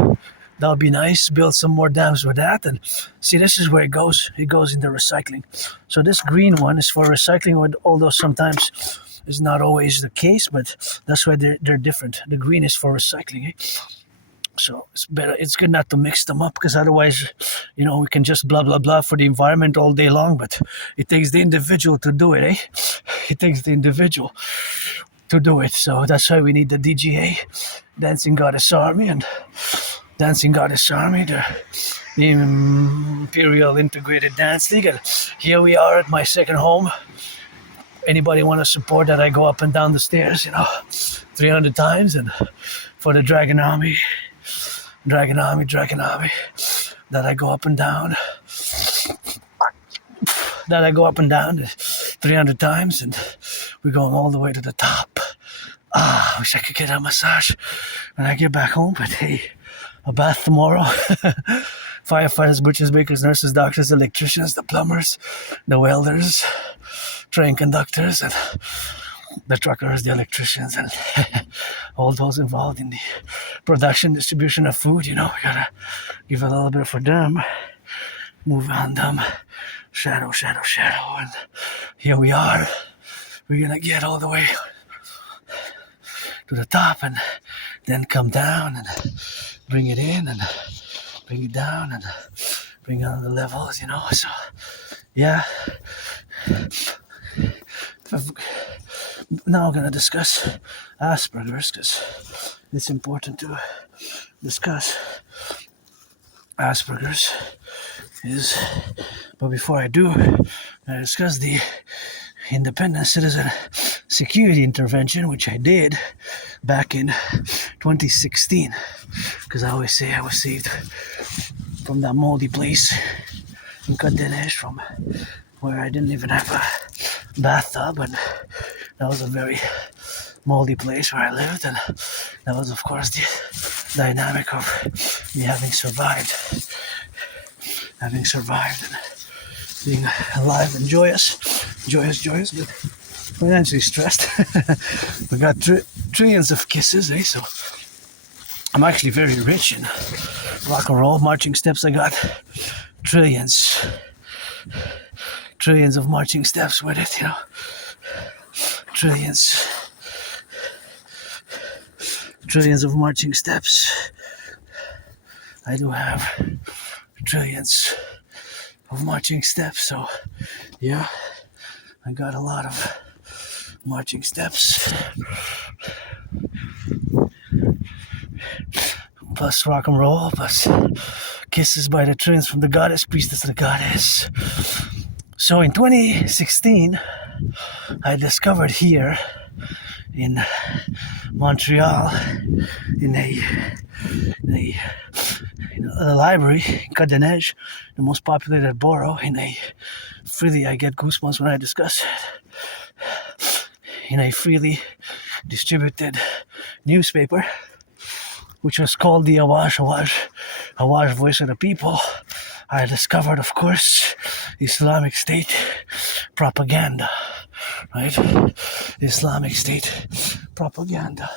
That would be nice. Build some more dams with that. And see, this is where it goes. It goes into recycling. So this green one is for recycling, although sometimes it's not always the case, but that's why they're different. The green is for recycling. So it's better. It's good not to mix them up, because otherwise, we can just blah, blah, blah for the environment all day long. But it takes the individual to do it, It takes the individual to do it. So that's why we need the DGA, Dancing Goddess Army, and Dancing Goddess Army, the Imperial Integrated Dance League. And here we are at my second home anybody want to support that I go up and down the stairs, 300 times, and for the Dragon Army, that I go up and down, 300 times, and we're going all the way to the top. I wish I could get a massage when I get back home, but hey, a bath tomorrow. Firefighters, butchers, bakers, nurses, doctors, electricians, the plumbers, the welders, train conductors, and the truckers, the electricians, and all those involved in the production, distribution of food. We gotta give a little bit for them, move on them, shadow, and here we are. We're gonna get all the way to the top and then come down and bring it in and bring it down and bring on the levels, so yeah. Now I'm going to discuss Asperger's, because it's important to discuss Asperger's. But before I do, I discuss the Independent Citizen Security Intervention, which I did back in 2016, because I always say I was saved from that moldy place in Côte from where I didn't even have a bathtub, and that was a very moldy place where I lived, and that was, of course, the dynamic of me having survived and being alive and joyous, but financially stressed. We got trillions of kisses, so I'm actually very rich in rock and roll marching steps. I got trillions of marching steps with it, trillions of marching steps. I do have trillions of marching steps, so yeah, I got a lot of marching steps, plus rock and roll, plus kisses by the twins from the goddess, priestess of the goddess. So in 2016, I discovered here in Montreal, in a library in Côte the most populated borough, freely, I get goosebumps when I discuss it, in a freely distributed newspaper, which was called the Awash Voice of the People. I discovered, of course, Islamic State propaganda, right? Islamic State propaganda,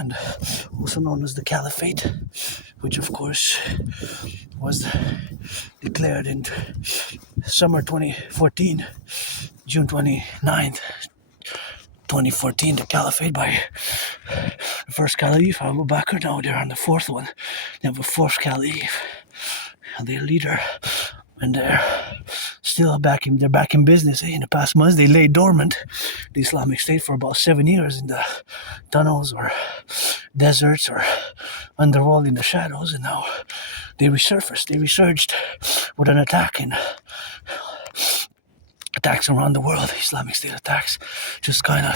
and also known as the Caliphate, which, of course, was declared in summer 2014, June 29th, 2014, the Caliphate by the first Caliph, Abu Bakr. Now they're on the fourth one. They have a fourth Caliph, and their leader, and they're still back in business. In the past months, they lay dormant, the Islamic State, for about 7 years in the tunnels or deserts or underworld in the shadows, and now they resurfaced. They resurged with an attacks around the world, Islamic State attacks, just kind of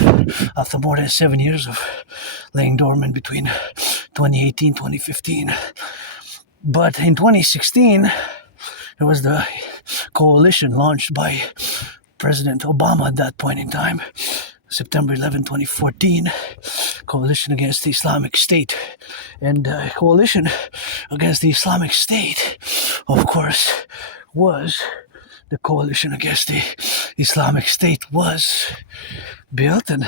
after more than 7 years of laying dormant between 2018 2015. But in 2016, there was the coalition launched by President Obama at that point in time, September 11, 2014, Coalition Against the Islamic State. And Coalition Against the Islamic State, of course, was the Coalition Against the Islamic State was built and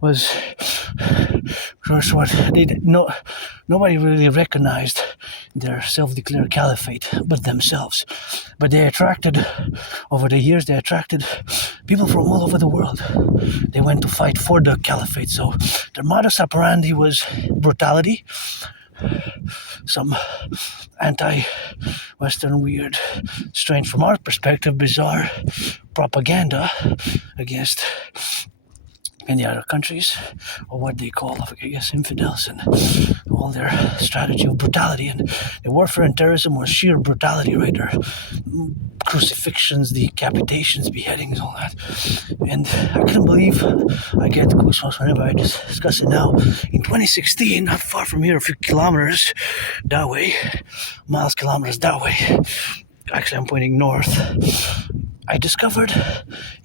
was what nobody really recognized their self-declared caliphate but themselves. But over the years, they attracted people from all over the world. They went to fight for the caliphate. So their modus operandi was brutality, some anti-Western, weird, strange from our perspective, bizarre propaganda against any other countries, or what they call, I guess, infidels, and all their strategy of brutality. And the warfare and terrorism was sheer brutality, right? They're crucifixions, decapitations, beheadings, all that. And I couldn't believe, I get goosebumps whenever I discuss it now. In 2016, not far from here, a few kilometers that way, kilometers that way, actually I'm pointing north, I discovered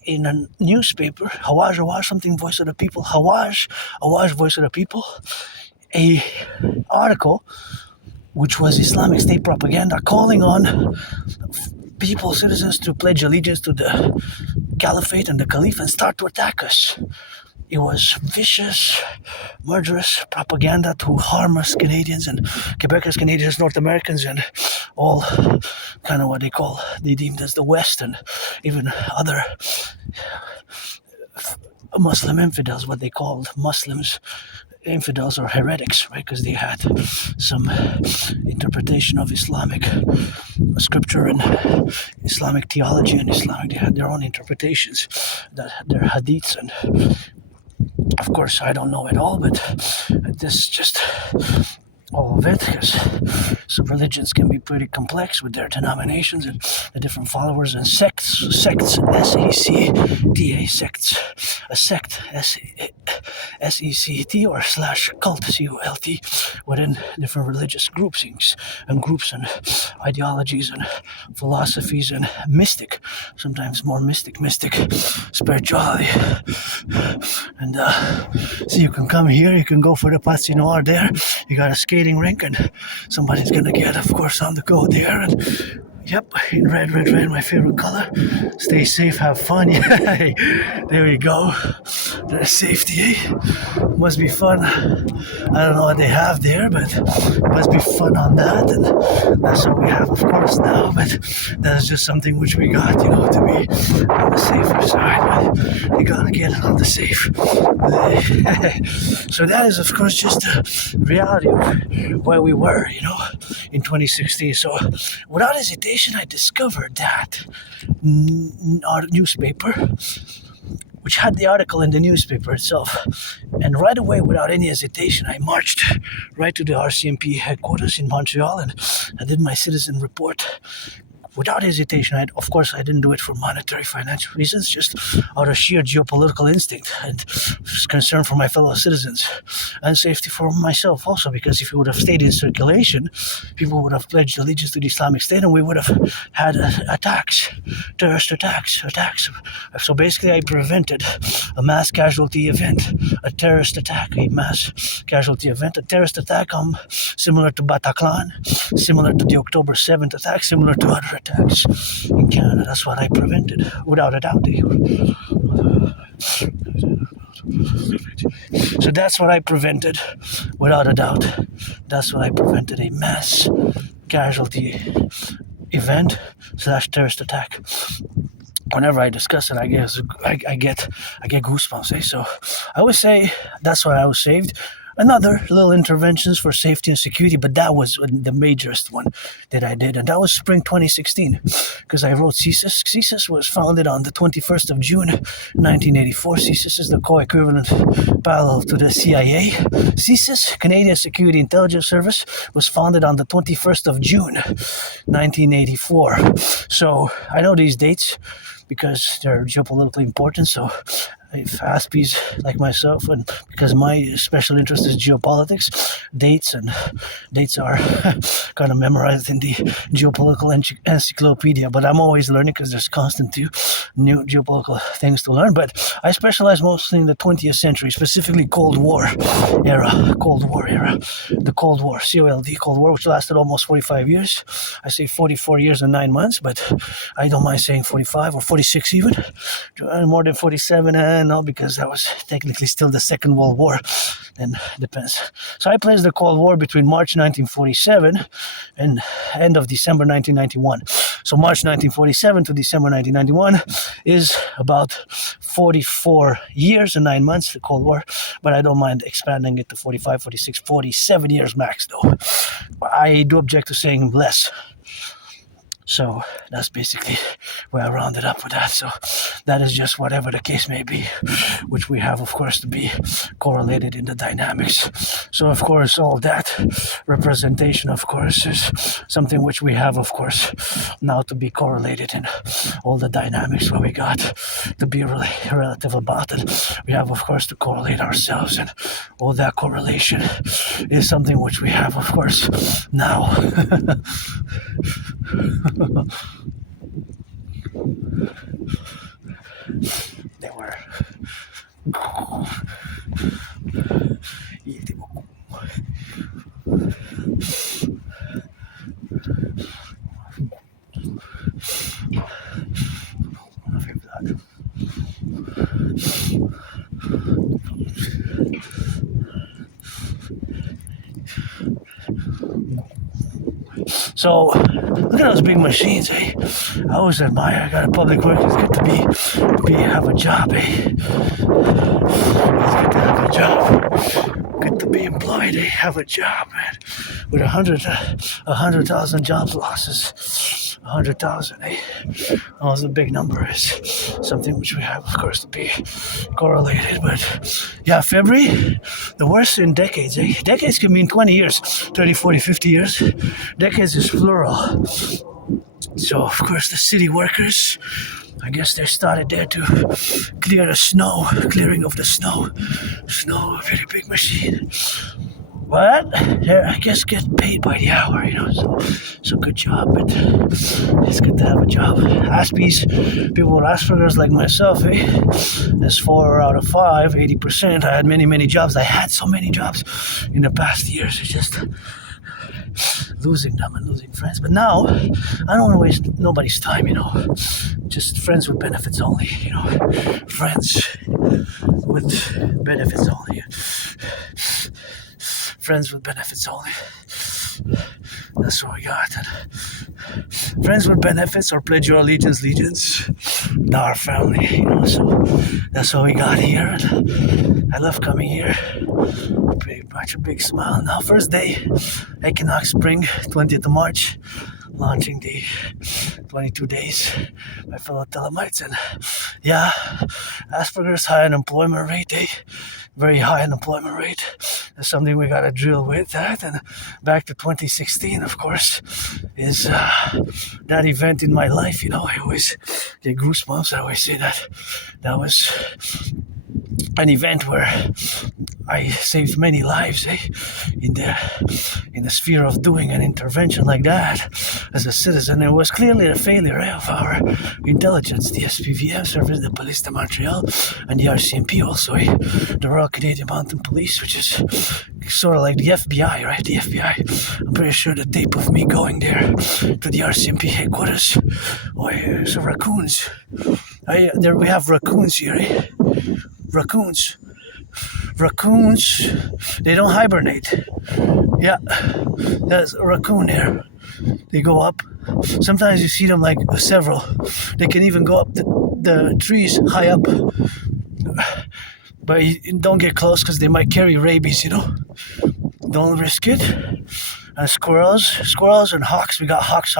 in a newspaper, Hawaj, something Voice of the People, Hawaj, Voice of the People, a article which was Islamic State propaganda calling on people, citizens, to pledge allegiance to the caliphate and the caliph and start to attack us. It was vicious, murderous propaganda to harm us Canadians and Quebecers, Canadians, North Americans, and all kind of what they deemed as the West, and even other Muslim infidels, what they called Muslims, infidels or heretics, right? Because they had some interpretation of Islamic scripture and Islamic theology and Islamic. They had their own interpretations, that their hadiths, and of course I don't know it all, but this just all of it, because some religions can be pretty complex with their denominations and the different followers and sects, S-E-C-T-A, sects, a sect, S-E-C-T or / cult, C-U-L-T, within different religious groupings and groups and ideologies and philosophies and mystic, sometimes more mystic spirituality. And so you can come here, you can go for the patinoire there, you got a skating rink, and somebody's gonna get, of course, on the go there. And yep, in red, my favorite color. Stay safe, have fun. Yay! There you go. There's safety, eh? Must be fun. I don't know what they have there, but must be fun on that. And that's what we have, of course, now. But that's just something which we got, to be on the safer side. But you gotta get it on the safe. So that is, of course, just the reality of where we were, in 2016. So without hesitation, I discovered that our newspaper, which had the article in the newspaper itself, and right away, without any hesitation, I marched right to the RCMP headquarters in Montreal, and I did my citizen report without hesitation. Of course, I didn't do it for monetary, financial reasons, just out of sheer geopolitical instinct and concern for my fellow citizens and safety for myself also, because if it would have stayed in circulation, people would have pledged allegiance to the Islamic State and we would have had attacks, terrorist attacks. So basically, I prevented a mass casualty event, a terrorist attack, a mass casualty event, a terrorist attack similar to Bataclan, similar to the October 7th attack, similar to other attacks in Canada. That's what I prevented, without a doubt. So that's what I prevented, without a doubt. That's what I prevented, a mass casualty event / terrorist attack. Whenever I discuss it, I get goosebumps. So I would say that's why I was saved. Another little interventions for safety and security, but that was the majorest one that I did, and that was spring 2016, because I wrote CSIS. CSIS was founded on the 21st of June, 1984. CSIS is the co-equivalent parallel to the CIA. CSIS, Canadian Security Intelligence Service, was founded on the 21st of June, 1984. So I know these dates because they're geopolitically important. So if Aspies like myself, and because my special interest is geopolitics, dates are kind of memorized in the geopolitical encyclopedia. But I'm always learning because there's constantly new geopolitical things to learn. But I specialize mostly in the 20th century, specifically Cold War era, the Cold War, COLD, Cold War, which lasted almost 45 years. I say 44 years and 9 months, but I don't mind saying 45 or 46 even, more than 47. No, because that was technically still the Second World War, and depends. So I placed the Cold War between March 1947 and end of December 1991. So March 1947 to December 1991 is about 44 years and 9 months, the Cold War, but I don't mind expanding it to 45, 46, 47 years max though. I do object to saying less. So that's basically where I rounded up with that. So that is just whatever the case may be, which we have, of course, to be correlated in the dynamics. So, of course, all that representation, of course, is something which we have, of course, now to be correlated in all the dynamics where we got to be really relative about it. We have, of course, to correlate ourselves, and all that correlation is something which we have, of course, now. They were. So, look at those big machines, eh? I always admire. I got a public work. It's good to have a job, eh? It's good to have a job. Good to be employed, eh? Have a job, man. With 100,000 job losses, 100,000, eh? That was a big number. Is something which we have, of course, to be correlated. But yeah, February, the worst in decades, eh? Decades can mean 20 years, 30, 40, 50 years. Decades is plural. So, of course, the city workers, I guess they started there to clear the snow, clearing of the snow. Snow, a very big machine. But they, I guess, get paid by the hour, you know, so it's a good job, but it's good to have a job. Aspies, people with Asperger's like myself, eh? That's 4 out of 5, 80%. I had many jobs. I had so many jobs in the past years. It's just losing them and losing friends. But now, I don't want to waste nobody's time, you know. Just friends with benefits only, you know. Friends with benefits only. Friends with benefits only. That's what we got. And friends with benefits or pledge your allegiance, to our family, you know. So that's what we got here. And I love coming here. Pretty much a big smile. Now, first day, Equinox Spring, 20th of March, launching the 22 days, my fellow Thelemites. And yeah, Asperger's high unemployment rate, very high unemployment rate. That's something we got to drill with that. And back to 2016, of course, is that event in my life. You know, I always get goosebumps. I always say that was an event where I saved many lives, in the sphere of doing an intervention like that as a citizen. It was clearly a failure of our intelligence, the SPVM service, the Police de Montreal, and the RCMP also, the Royal Canadian Mounted Police, which is sort of like the FBI, right? The FBI. I'm pretty sure the tape of me going there to the RCMP headquarters. Oh, so raccoons. There we have raccoons here, Raccoons, they don't hibernate. Yeah, there's a raccoon there. They go up. Sometimes you see them like several. They can even go up the trees high up. But don't get close because they might carry rabies, you know. Don't risk it. And squirrels and hawks. We got hawks.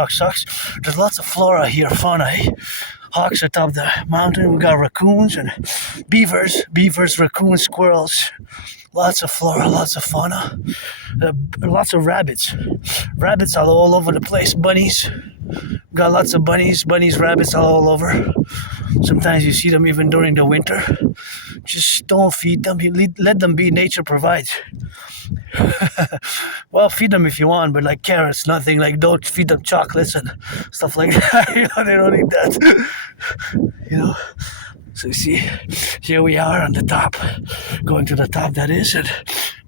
There's lots of flora here, fauna, Hawks atop the mountain. We got raccoons and beavers, raccoons, squirrels. Lots of flora, lots of fauna. Lots of rabbits. Rabbits are all over the place. Bunnies. Got lots of bunnies, rabbits all over. Sometimes you see them even during the winter. Just don't feed them. Let them be. Nature provides. Well, feed them if you want, but like carrots, nothing. Like, don't feed them chocolates and stuff like that. You know, they don't eat that. You know. So you see, here we are on the top, going to the top, that is, and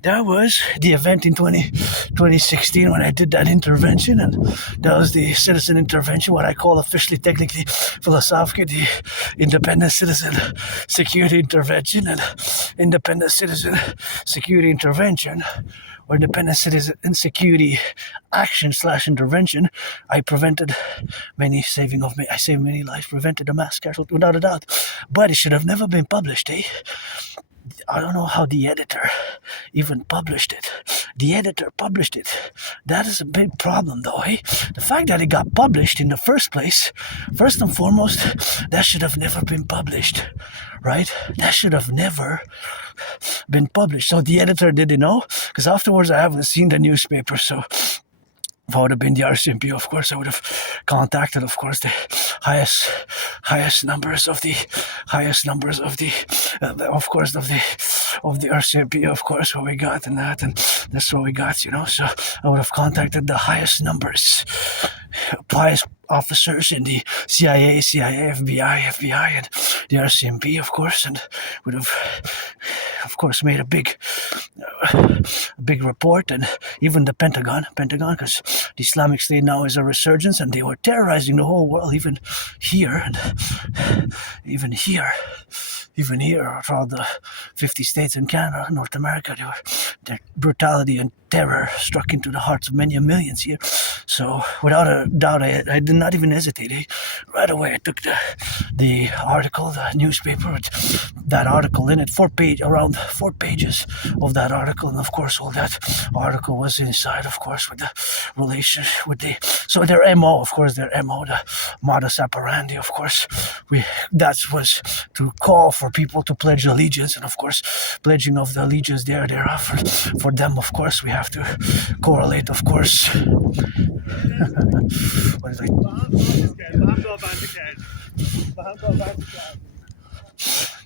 that was the event in 2016 when I did that intervention, and that was the citizen intervention, what I call officially, technically, philosophically, the independent citizen security intervention, and independent citizen security intervention, or independent citizen security action / intervention. I prevented I saved many lives, prevented a mass casualty, without a doubt. But it should have never been published, I don't know how the editor even published it. The editor published it. That is a big problem though, eh? The fact that it got published in the first place, first and foremost, that should have never been published, right? That should have never been published. So the editor didn't know, because afterwards I haven't seen the newspaper, so if I would have been the RCMP, of course, I would have contacted, of course, the highest numbers of the RCMP, of course, what we got and that, and that's what we got, you know. So I would have contacted the highest numbers, highest officers in the CIA, FBI, and the RCMP, of course, and would have, of course, made a big report, and even the Pentagon, because the Islamic State now is a resurgence, and they were terrorizing the whole world, even here, throughout the 50 states in Canada, North America. Their brutality and terror struck into the hearts of many millions here. So without a doubt, I did not even hesitate. Right away, I took the article, the newspaper, with that article in it, around 4 pages of that article, and of course all that article was inside, of course, with the relation with so their MO, of course, the modus operandi, of course, that was to call for people to pledge allegiance, and of course, pledging of the allegiance for them, of course, we have to correlate, of course. What is it?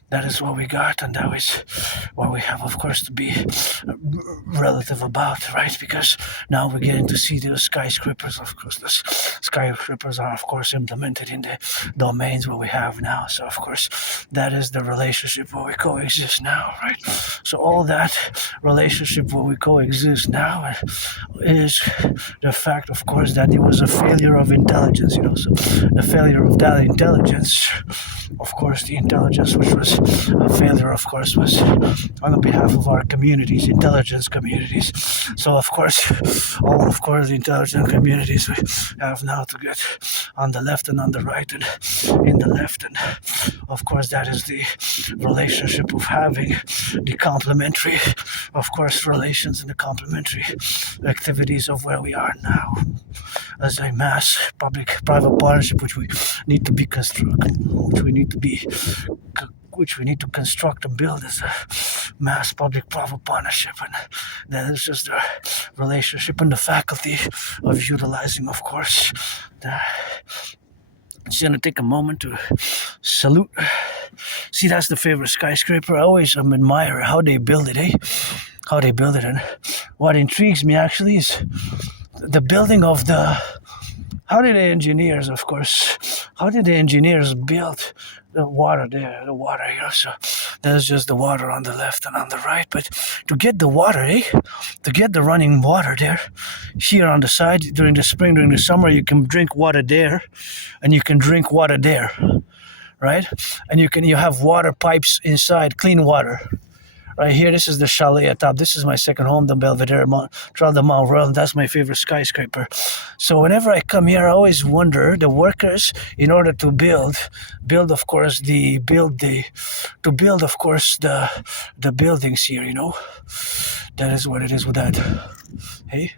That is what we got, and that is what we have, of course, to be relative about, right? Because now we're getting to see those skyscrapers. Of course, the skyscrapers are, of course, implemented in the domains what we have now. So, of course, that is the relationship where we coexist now, right? So all that relationship where we coexist now is the fact, of course, that it was a failure of intelligence, you know. So the failure of that intelligence, of course, the intelligence which was a failure, of course, was on behalf of our communities, intelligence communities. So, of course, all, of course, the intelligence communities we have now to get on the left and on the right and in the left. And, of course, that is the relationship of having the complementary, of course, relations and the complementary activities of where we are now as a mass public-private partnership, which we need to be which we need to construct and build as a mass public-private partnership. And that is just the relationship and the faculty of utilizing, of course, just going to take a moment to salute. See, that's the favorite skyscraper. I always admire how they build it, How they build it. And what intrigues me, actually, is the building of how did the engineers build the water there, so there's just the water on the left and on the right, but to get the water, to get the running water there, here on the side, during the spring, during the summer, you can drink water there, and you can drink water there, right? And you have water pipes inside, clean water. Right here, this is the chalet at top. This is my second home, the Belvedere, Trail de Mont Royal. That's my favorite skyscraper. So whenever I come here, I always wonder, the workers, in order to build, of course, the buildings here, you know. That is what it is with that. Hey?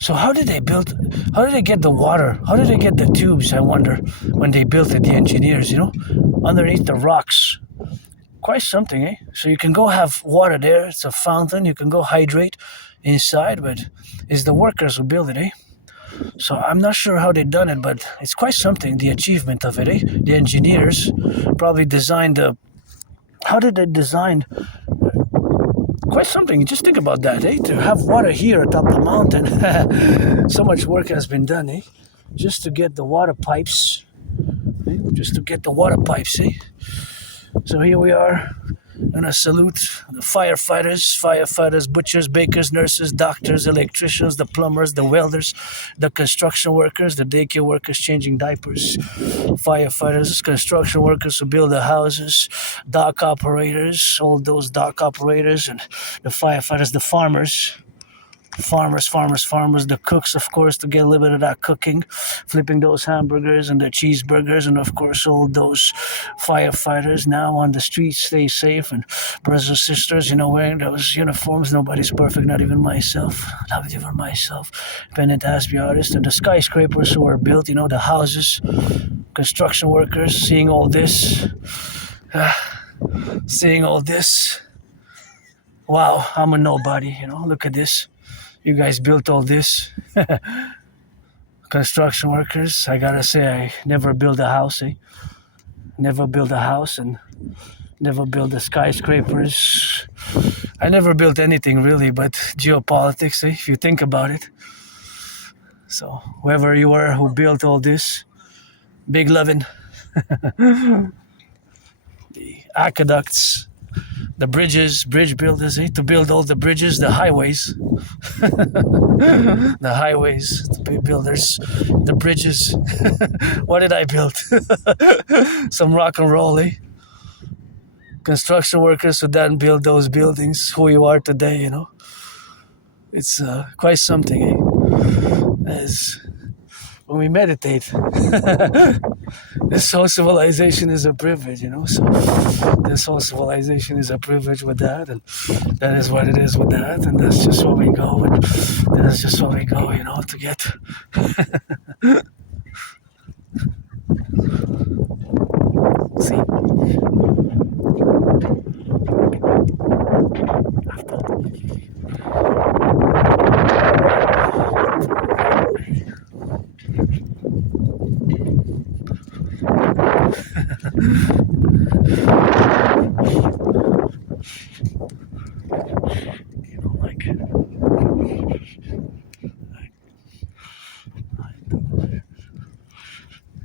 So how did they get the water? How did they get the tubes, I wonder, when they built it, the engineers, you know, underneath the rocks? Quite something, So you can go have water there. It's a fountain. You can go hydrate inside, but it's the workers who build it, So I'm not sure how they done it, but it's quite something, the achievement of it, The engineers probably designed how did they design? Quite something. Just think about that, To have water here atop the mountain. So much work has been done, Just to get the water pipes just to get the water pipes. So here we are. And I salute the firefighters, butchers, bakers, nurses, doctors, electricians, the plumbers, the welders, the construction workers, the daycare workers changing diapers, firefighters, construction workers who build the houses, dock operators, all those dock operators, and the firefighters, the farmers, the cooks, of course, to get a little bit of that cooking, flipping those hamburgers and the cheeseburgers, and of course all those firefighters now on the streets, stay safe, and brothers and sisters, wearing those uniforms. Nobody's perfect, not even myself, independent Aspie artist, and the skyscrapers who are built, the houses, construction workers, seeing all this, wow, I'm a nobody, look at this. You guys built all this. Construction workers, I gotta say, I never built a house, Never built a house and never built the skyscrapers. I never built anything really, but geopolitics, if you think about it. So, whoever you are who built all this, big lovin'. The aqueducts, the bridge builders, to build all the bridges, the highways, the builders, the bridges. What did I build? Some rock and roll, Construction workers who then build those buildings, who you are today, It's quite something, As when we meditate, this whole civilization is a privilege, So this whole civilization is a privilege with that, and that is what it is with that, and that's just where we go, and that's just where we go, to get. See.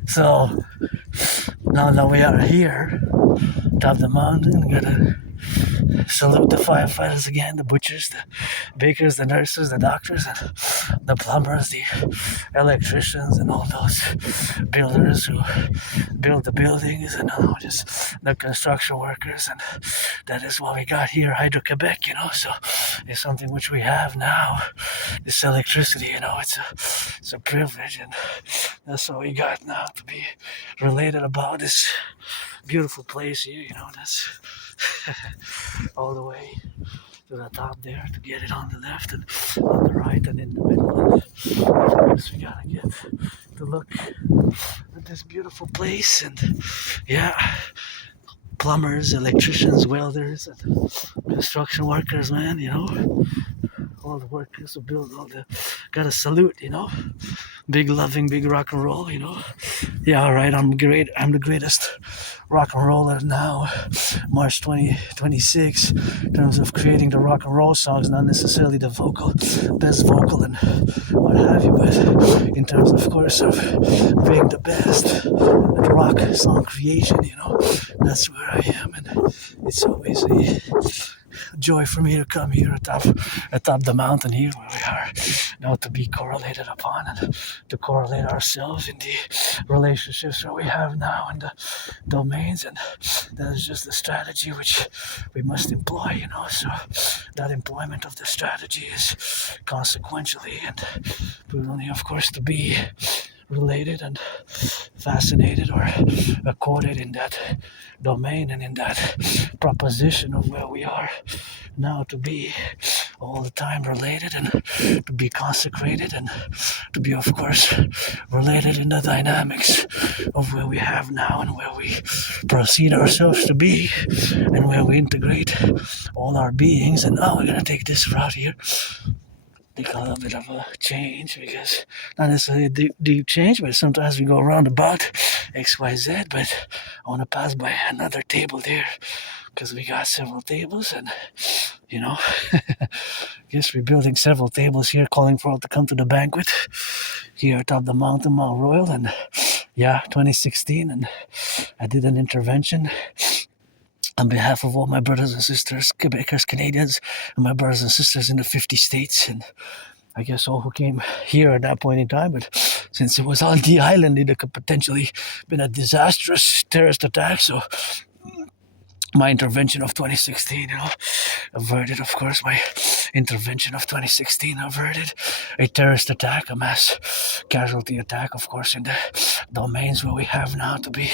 So now that we are here, top of the mountain, gotta salute the firefighters again, the butchers, the bakers, the nurses, the doctors, and the plumbers, the electricians, and all those builders who build the buildings, and just the construction workers. And that is what we got here, Hydro-Quebec, So it's something which we have now, this electricity, it's a privilege, and that's what we got now to be related about this beautiful place here, That's all the way to the top there to get it on the left and on the right and in the middle. And of course, we gotta get to look at this beautiful place, and plumbers, electricians, welders, and construction workers, man, all the workers who build gotta salute, big loving, big rock and roll, Yeah, all right, I'm great. I'm the greatest rock and roller now, March 2026, in terms of creating the rock and roll songs, not necessarily the best vocal and what have you, but in terms, of course, of being the best at rock song creation, that's where I am, and it's always a joy for me to come here atop the mountain here where we are now, to be correlated upon and to correlate ourselves in the relationships that we have now and the domains, and that is just the strategy which we must employ, so that employment of the strategy is consequentially and only, of course, to be related and fascinated or accorded in that domain and in that proposition of where we are now, to be all the time related and to be consecrated and to be, of course, related in the dynamics of where we have now and where we proceed ourselves to be and where we integrate all our beings. And now we're going to take this route here, take a little bit of a change, because not necessarily a deep change, but sometimes we go around about XYZ. But I want to pass by another table there because we got several tables, and I guess we're building several tables here, calling for all to come to the banquet here atop the mountain, Mount Royal, and yeah, 2016, and I did an intervention on behalf of all my brothers and sisters, Quebecers, Canadians, and my brothers and sisters in the 50 states, and I guess all who came here at that point in time. But since it was on the island, it could potentially been a disastrous terrorist attack. So my intervention of 2016, averted, of course, my intervention of 2016 averted a terrorist attack, a mass casualty attack, of course, in the domains where we have now to be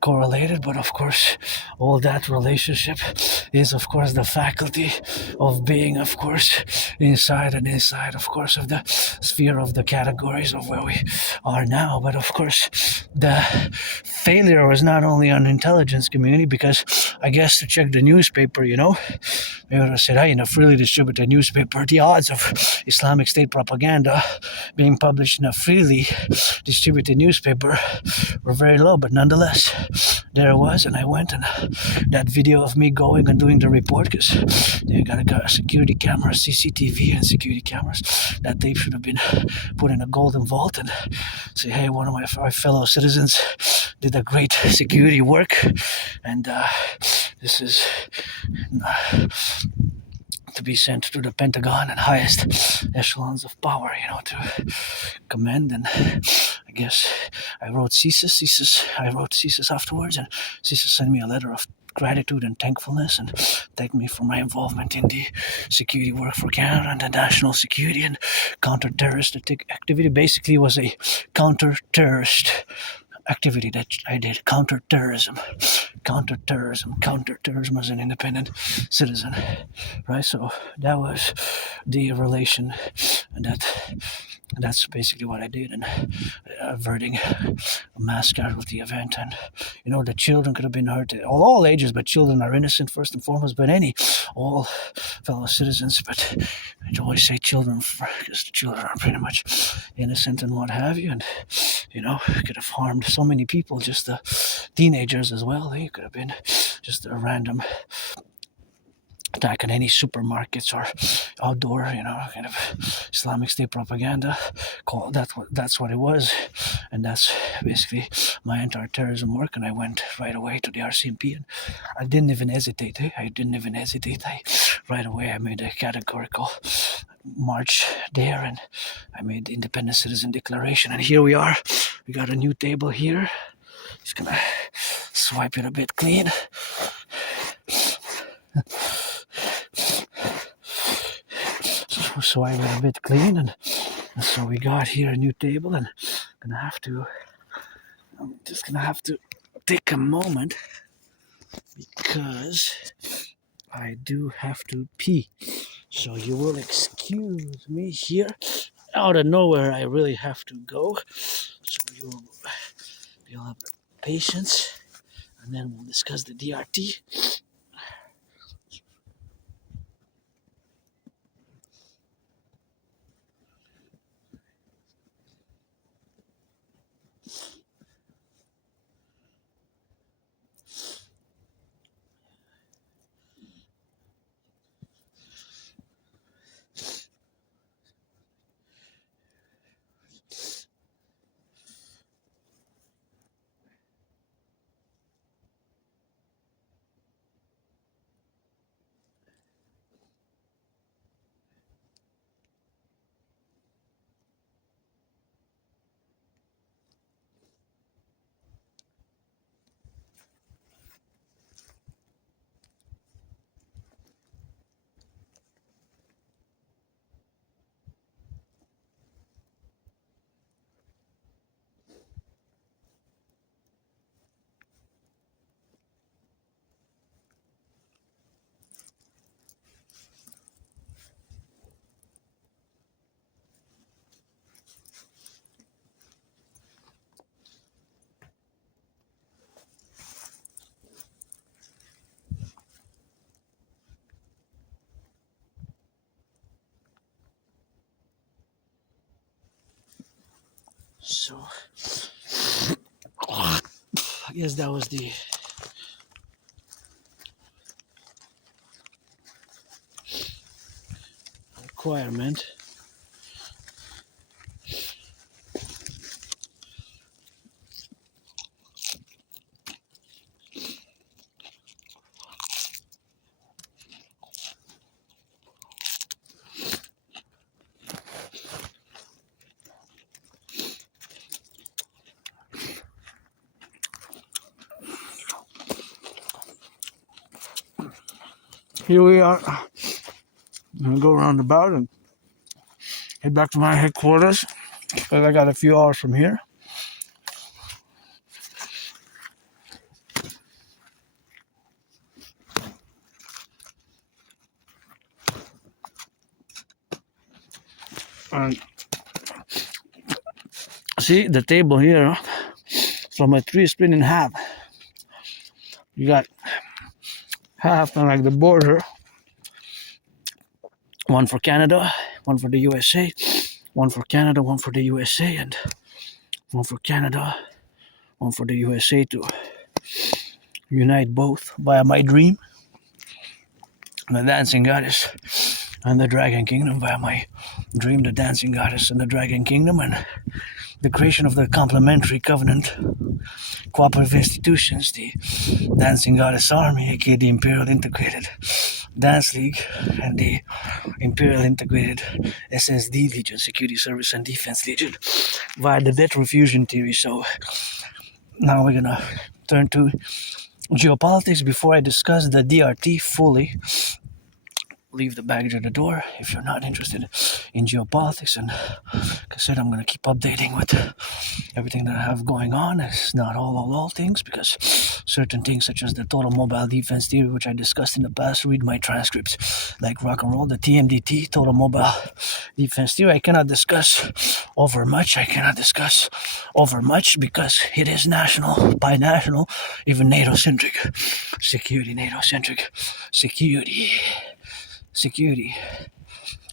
correlated. But of course, all that relationship is, of course, the faculty of being, of course, inside and inside, of course, of the sphere of the categories of where we are now. But of course, the failure was not only on the intelligence community, because I guess to check the newspaper, they would have said, hey, in a freely distributed newspaper, the odds of Islamic State propaganda being published in a freely distributed newspaper were very low. But nonetheless, there it was, and I went, and that video of me going and doing the report, because they got a security camera, CCTV and security cameras, that tape should have been put in a golden vault and say, hey, one of my fellow citizens did a great security work, and this is to be sent to the Pentagon and highest echelons of power, to commend. And I guess I wrote CSIS afterwards, and CSIS sent me a letter of gratitude and thankfulness, and thanked me for my involvement in the security work for Canada and the national security and counter-terrorist activity. Basically, it was a counter-terrorist activity that I did. Counter-terrorism as an independent citizen, right? So that was the relation, and that's basically what I did, and averting a mass casualty event. And the children could have been hurt at all ages, but children are innocent first and foremost. But all fellow citizens, but I always say children, because the children are pretty much innocent and what have you, and could have harmed so many people, just the teenagers as well. They could have been just a random attack on any supermarkets or outdoor, kind of Islamic State propaganda. That's what it was, and that's basically my entire terrorism work. And I went right away to the RCMP, and I didn't even hesitate. Right away I made a categorical march there, and I made the independent citizen declaration. And here we are. We got a new table here. Just gonna swipe it a bit clean. Swipe it a bit clean, and so we got here a new table, and I'm just gonna have to take a moment, because I do have to pee. So you will excuse me here. Out of nowhere, I really have to go. So you'll have patience, and then we'll discuss the DRT. So I guess that was the requirement. here we are. I'm gonna go around about and head back to my headquarters. But I got a few hours from here. And see the table here from a tree split in half. You got half and like the border. One for Canada, one for the USA, one for Canada, one for the USA, and one for Canada, one for the USA to unite both via my dream. The dancing goddess and the dragon kingdom via my dream, the dancing goddess and the dragon kingdom, and the creation of the complementary covenant cooperative institutions, the dancing goddess army, aka the Imperial Integrated Dance League, and the Imperial Integrated SSD Legion, Security Service and Defense Legion, via the debt refusion theory. So now we're gonna turn to geopolitics. Before I discuss the DRT fully, leave the baggage at the door if you're not interested in geopolitics. And like I said, I'm going to keep updating with everything that I have going on. It's not all things, because certain things such as the total mobile defense theory, which I discussed in the past, read my transcripts, like Rock&Roll, the TMDT, total mobile defense theory. I cannot discuss over much. Because it is national, binational, even NATO-centric. NATO-centric security,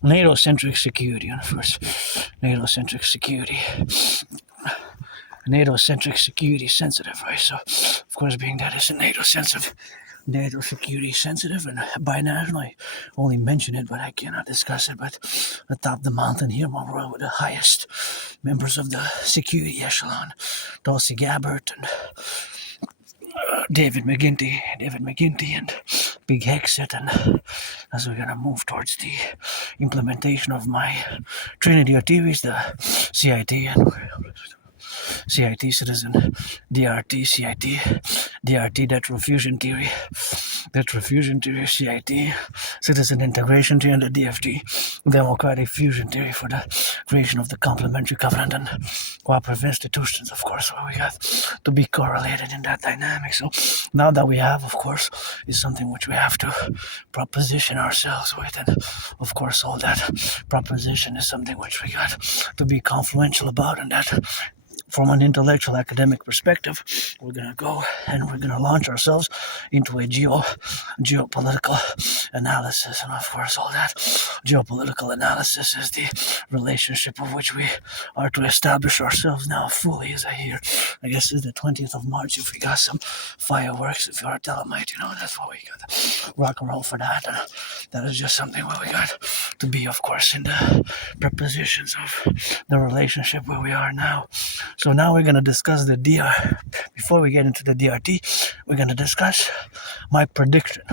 NATO-centric security, and of course, NATO-centric security sensitive, right? So, of course, being that it's a NATO security sensitive and binational, I only mention it, but I cannot discuss it. But atop the mountain here, my world with the highest members of the security echelon, Tulsi Gabbard and David McGinty and Big Hexet, and as we're gonna move towards the implementation of my Trinity of theories, the CIT and CIT citizen, DRT, debt refusion theory, CIT, citizen integration theory, and the DFT, democratic fusion theory for the creation of the complementary covenant and cooperative institutions, of course, where we got to be correlated in that dynamic. So now that we have, of course, is something which we have to proposition ourselves with, and of course all that proposition is something which we got to be confluential about, and that from an intellectual academic perspective, we're going to go and we're going to launch ourselves into a geopolitical analysis. And of course, all that geopolitical analysis is the relationship of which we are to establish ourselves now fully. As I hear, I guess it's the 20th of March. If we got some fireworks, if you're a Thelemik, that's what we got. Rock&Roll for that. And that is just something where we got to be, of course, in the prepositions of the relationship where we are now. So now we're going to discuss the DR. Before we get into the DRT, we're going to discuss my prediction,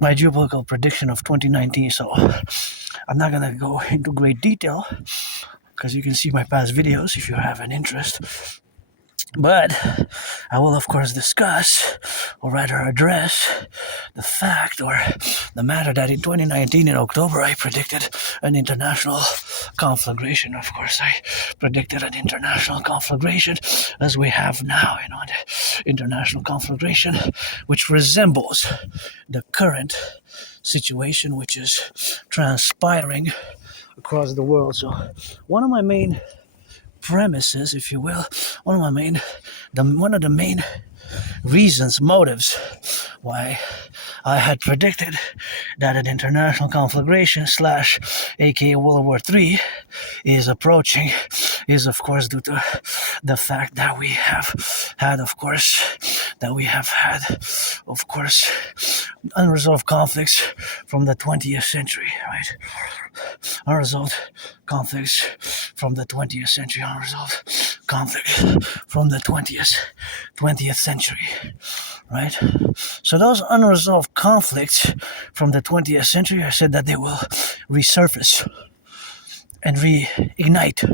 my geopolitical prediction of 2019. So I'm not going to go into great detail, because you can see my past videos if you have an interest. But I will, of course, discuss, or rather address, the fact or the matter that in 2019, in October, I predicted an international conflagration. Of course, I predicted an international conflagration, as we have now, the international conflagration, which resembles the current situation which is transpiring across the world. So one of my main premises, if you will, one of the main reasons, motives, why I had predicted that an international conflagration / aka World War III is approaching is, of course, due to the fact that we have had, of course, unresolved conflicts from the 20th century, right? Unresolved conflicts from the 20th century, from the 20th century, right? So those unresolved conflicts from the 20th century, I said that they will resurface and reignite,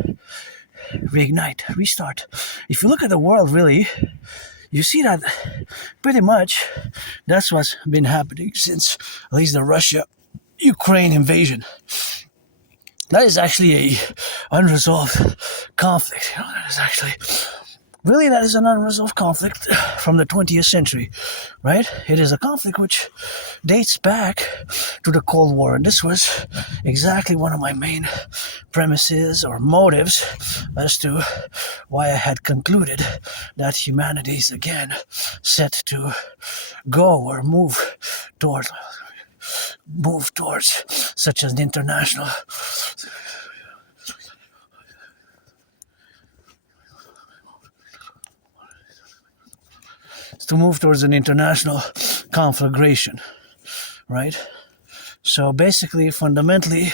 restart. If you look at the world, really, you see that pretty much that's what's been happening since at least the Russia-Ukraine invasion. That is actually a unresolved conflict. That is actually that is an unresolved conflict from the 20th century, right? It is a conflict which dates back to the Cold War, and this was exactly one of my main premises or motives as to why I had concluded that humanity is again set to go or move towards such an international conflagration, right? So basically, fundamentally,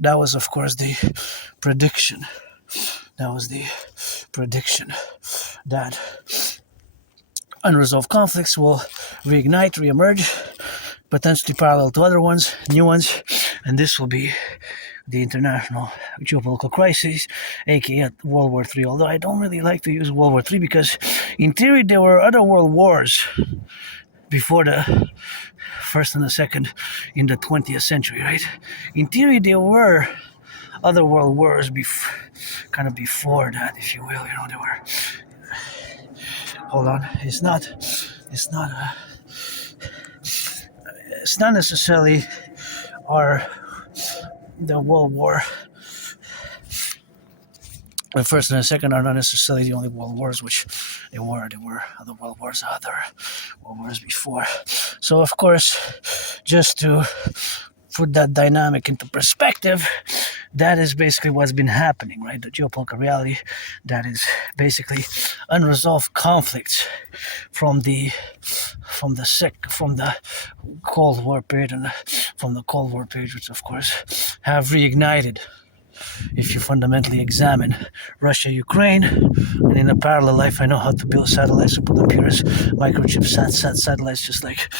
that was of course the prediction. That was the prediction that unresolved conflicts will reignite, reemerge, potentially parallel to other ones, new ones, and this will be the international geopolitical crisis, aka World War III. Although I don't really like to use World War III because, in theory, there were other world wars before the first and the second in the 20th century, right? In theory, there were other world wars before that, if you will. There were. Hold on, it's not necessarily the World War. The first and the second are not necessarily the only world wars, which there were other world wars before. So of course, just to put that dynamic into perspective, that is basically what's been happening, right? The geopolitical reality, that is basically unresolved conflicts from the Cold War period which of course have reignited. If you fundamentally examine Russia-Ukraine, and in a parallel life, I know how to build satellites, to put them here as microchip satellites, just like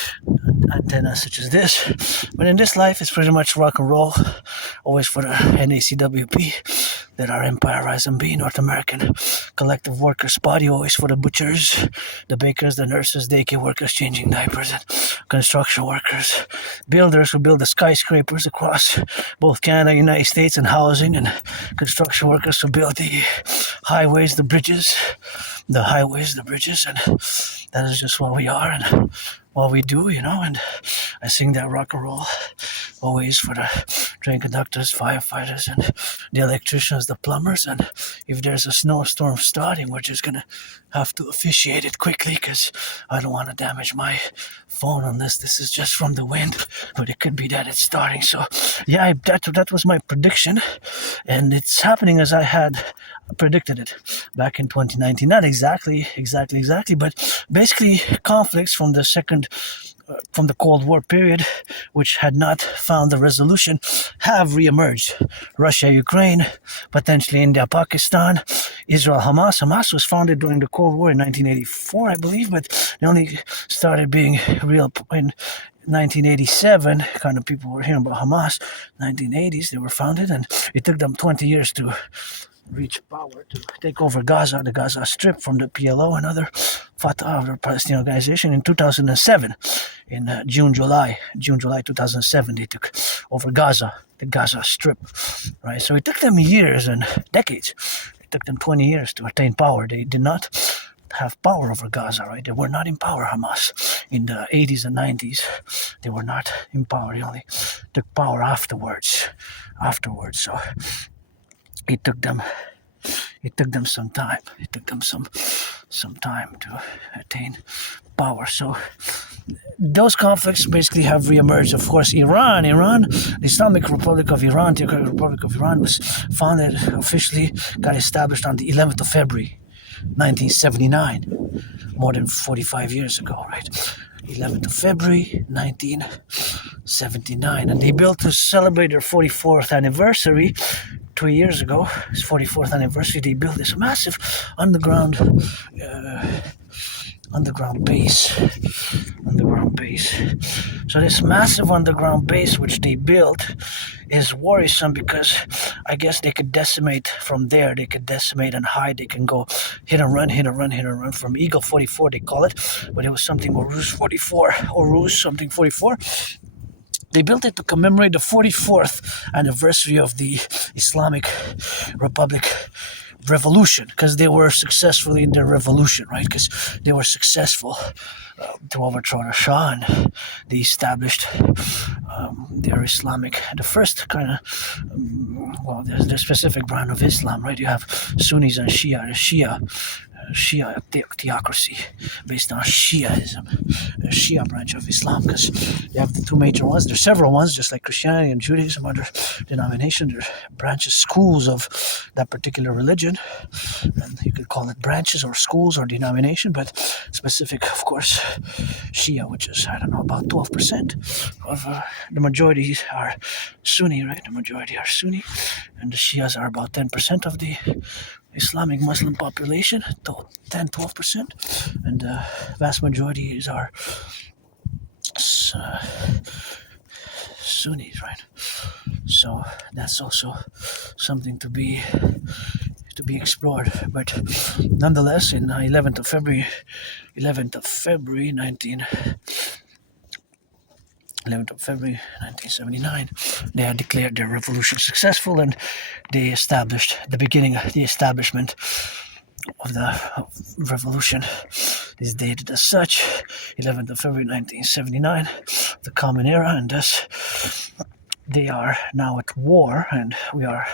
antennas such as this. But in this life, it's pretty much rock and roll, always for the NACWP, that our empire rise and be, North American Collective Workers Party, always for the butchers, the bakers, the nurses, daycare workers changing diapers, and construction workers, builders who build the skyscrapers across both Canada, United States, and housing, and construction workers who build the highways, the bridges, and that is just what we are and what we do, and I sing that rock and roll always for the train conductors, firefighters, and the electricians, the plumbers, and if there's a snowstorm starting, we're just gonna have to officiate it quickly because I don't want to damage my phone unless this is just from the wind, but it could be that it's starting. So yeah, that was my prediction, and it's happening as I had predicted it back in 2019. Not exactly, but basically conflicts from the Cold War period, which had not found a resolution, have reemerged. Russia, Ukraine, potentially India, Pakistan, Israel, Hamas. Hamas was founded during the Cold War in 1984, I believe, but they only started being real in 1987. Kind of people were hearing about Hamas. 1980s, they were founded, and it took them 20 years to reach power to take over Gaza, the Gaza Strip, from the PLO and other Fatah, the Palestinian organization, in 2007. In July 2007, they took over Gaza, the Gaza Strip, right? So it took them years and decades. It took them 20 years to attain power. They did not have power over Gaza, right? They were not in power, Hamas. In the 80s and 90s, they were not in power. They only took power afterwards. So it took them some time. It took them some time to attain power. So those conflicts basically have reemerged. Of course, Iran, the Islamic Republic of Iran, the Republic of Iran, was founded, officially got established on the 11th of February, 1979, more than 45 years ago, right? 11th of February, 1979. And they built to celebrate their 44th anniversary 3 years ago. It's 44th anniversary. They built this massive underground underground base. So this massive underground base which they built is worrisome because I guess they could decimate from there. They could decimate and hide. They can go hit and run from Eagle 44 they call it, but it was something Rouge 44 or Rouge something 44. They built it to commemorate the 44th anniversary of the Islamic Republic revolution, because they were successful in their revolution, right? Because they were successful to overthrow the Shah, and they established their Islamic, the first kind of, well, there's the specific brand of Islam, right? You have Sunnis and Shia. The Shia theocracy based on Shiaism, the Shia branch of Islam, because you have the two major ones. There's several ones, just like Christianity and Judaism, other denominations. They're branches, schools of that particular religion, and you could call it branches or schools or denomination, but specific, of course, Shia, which is, I don't know, about 12% of the majority are Sunni, right? The majority are Sunni, and the Shias are about 10% of the Islamic Muslim population, 10-12%, and the vast majority is our Sunnis, right? So that's also something to be explored. But nonetheless, in 11th of February 1979, they had declared their revolution successful, and they established the establishment of the revolution is dated as such, 11th of February 1979, the Common Era, and thus they are now at war, and we are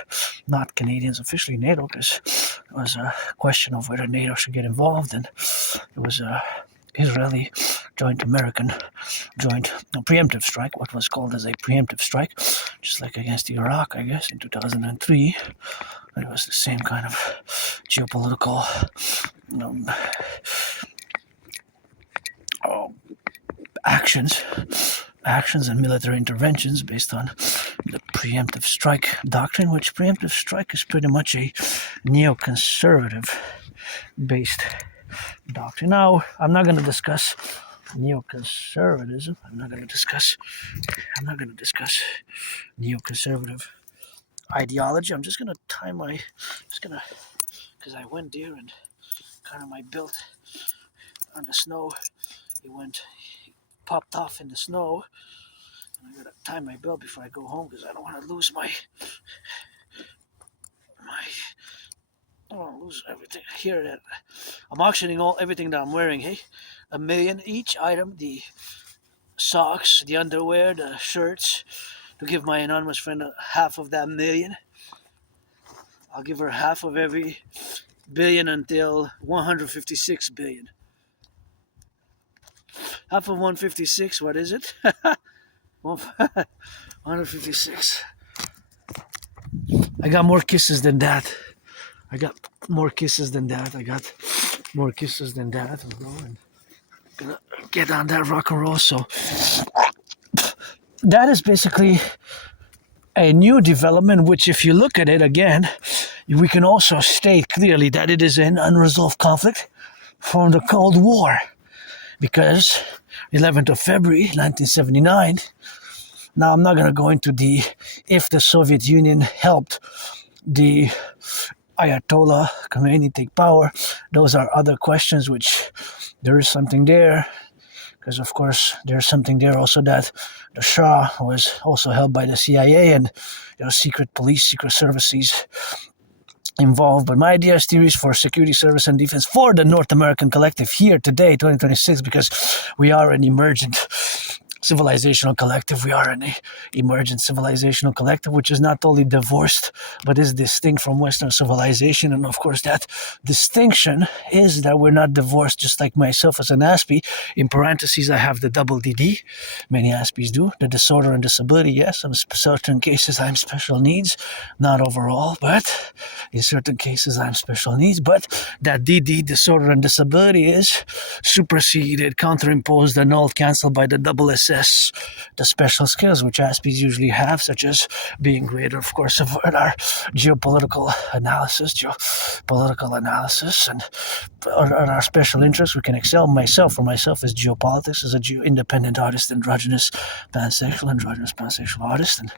not Canadians officially NATO, because it was a question of whether NATO should get involved, and it was a Israeli American joint preemptive strike, what was called as a preemptive strike, just like against Iraq, I guess, in 2003. It was the same kind of geopolitical actions and military interventions based on the preemptive strike doctrine, which preemptive strike is pretty much a neoconservative based doctrine. Now, I'm not going to discuss neoconservatism. I'm not going to discuss neoconservative ideology. I'm just going to because I went there and kind of my belt on the snow, it popped off in the snow, and I got to tie my belt before I go home because I don't want to lose I don't want to lose everything here. That I'm auctioning everything that I'm wearing. Hey, $1 million each item: the socks, the underwear, the shirts. To give my anonymous friend half of that $1 million. I'll give her half of every billion until 156 billion. Half of 156. What is it? 156. I got more kisses than that. I'm gonna get on that rock and roll. So that is basically a new development, which if you look at it again, we can also state clearly that it is an unresolved conflict from the Cold War. Because 11th of February 1979, now I'm not going to go into if the Soviet Union helped the Ayatollah Khomeini take power. Those are other questions, which there is something there. Because, of course, there's something there also that the Shah was also held by the CIA and secret police, secret services involved. But my idea is theories for security, service, and defense for the North American Collective here today, 2026, because we are an emergent civilizational collective. We are an emergent civilizational collective, which is not totally divorced, but is distinct from Western civilization. And of course, that distinction is that we're not divorced, just like myself as an Aspie. In parentheses, I have the double dedie. Many Aspies do. The disorder and disability, yes. In certain cases, I'm special needs. Not overall, but in certain cases, I'm special needs. But that dedie, disorder and disability, is superseded, counterimposed, annulled, cancelled by the double SS possess the special skills which Aspies usually have, such as being greater, of course, of our geopolitical analysis, and our special interests. We can excel. For myself, is geopolitics as a independent artist, androgynous pansexual artist, and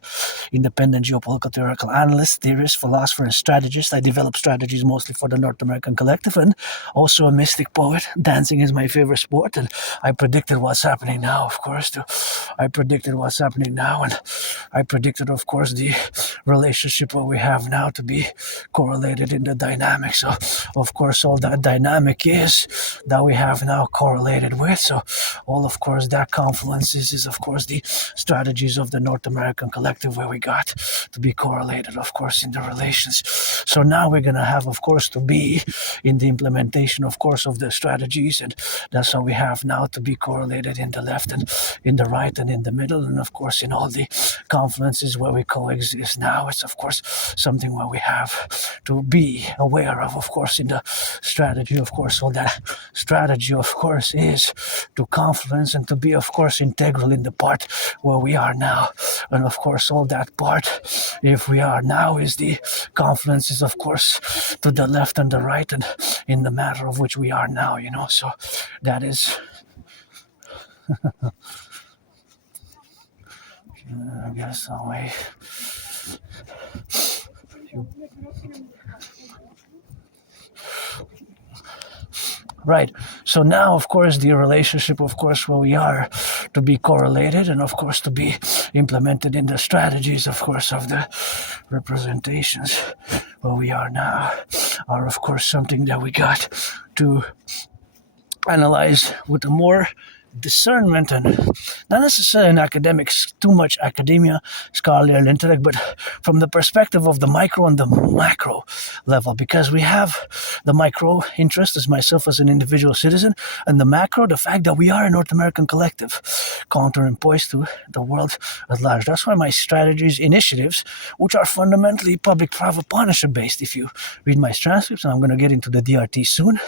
independent geopolitical theoretical analyst, theorist, philosopher, and strategist. I develop strategies mostly for the North American Collective, and also a mystic poet. Dancing is my favorite sport, and I predicted what's happening now, of course. And I predicted, of course, the relationship what we have now to be correlated in the dynamic. So, of course, all that dynamic is that we have now correlated with. So, all, of course, that confluence is of course, the strategies of the North American Collective where we got to be correlated, of course, in the relations. So now we're going to have, of course, to be in the implementation, of course, of the strategies, and that's how we have now to be correlated in the left and in the right and in the middle, and of course in all the confluences where we coexist now. It's of course something where we have to be aware of course, in the strategy. Of course, all that strategy, of course, is to confluence and to be, of course, integral in the part where we are now. And of course, all that part, if we are now, is the confluences, of course, to the left and the right, and in the matter of which we are now, so that is I guess some way. Right. So now, of course, the relationship, of course, where we are to be correlated and, of course, to be implemented in the strategies, of course, of the representations where we are now are, of course, something that we got to analyze with a more discernment, and not necessarily in academics, too much academia, scholarly and intellect, but from the perspective of the micro and the macro level, because we have the micro interest as myself as an individual citizen, and the macro, the fact that we are a North American collective, counterpoised to the world at large. That's why my strategies, initiatives, which are fundamentally public-private partnership based, if you read my transcripts, and I'm going to get into the DRT soon,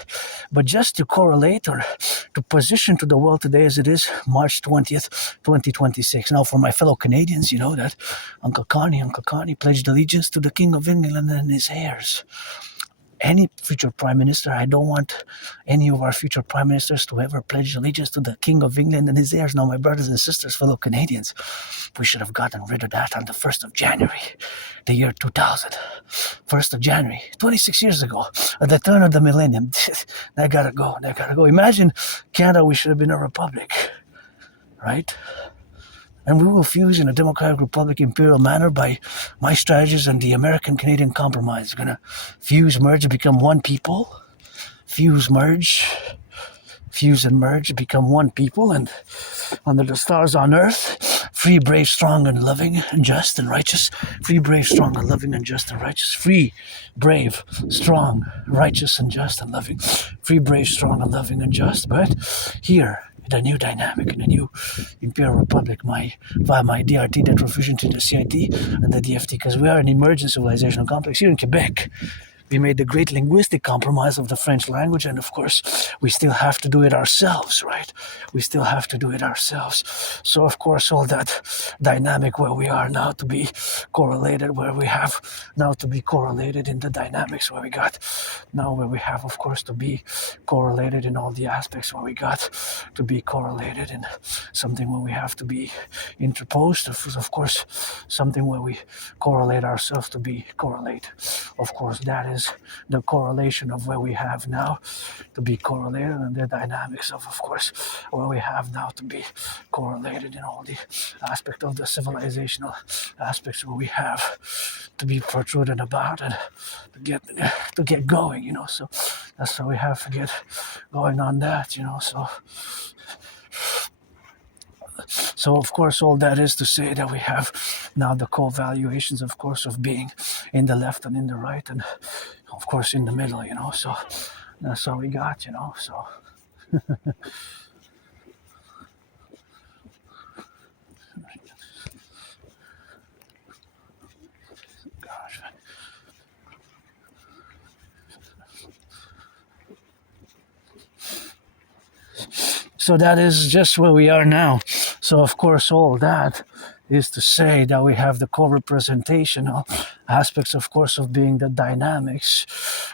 but just to correlate or to position to the world today as it is March 20th, 2026. Now, for my fellow Canadians, you know that Uncle Connie pledged allegiance to the King of England and his heirs. Any future prime minister, I don't want any of our future prime ministers to ever pledge allegiance to the King of England and his heirs. Now, my brothers and sisters, fellow Canadians, we should have gotten rid of that on the 1st of January, the year 2000. 1st of January, 26 years ago, at the turn of the millennium. That gotta go. Imagine Canada, we should have been a republic, right? And we will fuse in a democratic republic imperial manner by my strategies and the American-Canadian compromise. We're going to fuse, merge, become one people. Fuse, and merge, become one people. And under the stars on earth, free, brave, strong, and loving, and just, and righteous. Free, brave, strong, and loving, and just, and righteous. Free, brave, strong, righteous, and just, and loving. Free, brave, strong, and loving, and just. But here, the new dynamic in the new Imperial Republic, via my DRT, that refusion to the CIT and the DFT, because we are an emergent civilizational complex here in Quebec. We made the great linguistic compromise of the French language, and of course, we still have to do it ourselves, right? So, of course, all that dynamic where we are now to be correlated, where we have now to be correlated in the dynamics where we got now, where we have, of course, to be correlated in all the aspects where we got to be correlated in something where we have to be interposed, of course, something where we correlate ourselves to be correlate. Of course, that is the correlation of where we have now to be correlated, and the dynamics of course, where we have now to be correlated in all the aspect of the civilizational aspects where we have to be protruded about and to get going, so that's how we have to get going on that, So, of course, all that is to say that we have now the co-valuations, of course, of being in the left and in the right, and, of course, in the middle, so that's all we got, so. Gosh. So that is just where we are now. So of course all that is to say that we have the co-representational aspects, of course, of being the dynamics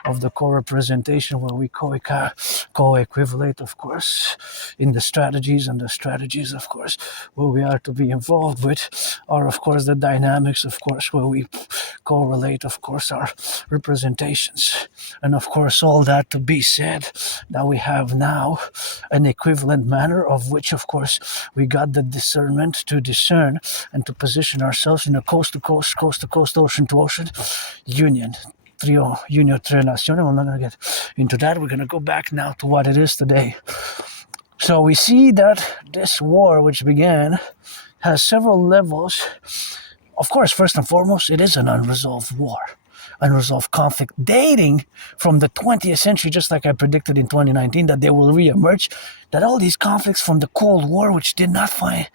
of the co-representation, where we co-equivalate, of course, in the strategies, and the strategies, of course, where we are to be involved with are, of course, the dynamics, of course, where we correlate, of course, our representations. And of course, all that to be said, that we have now an equivalent manner of which, of course, we got the discernment to discern and to position ourselves in a coast-to-coast, coast-to-coast, ocean-to-ocean union. Union tre nazioni. I'm not going to get into that. We're going to go back now to what it is today. So we see that this war, which began, has several levels. Of course, first and foremost, it is an unresolved war. Unresolved conflict dating from the 20th century, just like I predicted in 2019 that they will re-emerge, that all these conflicts from the Cold War, which did not find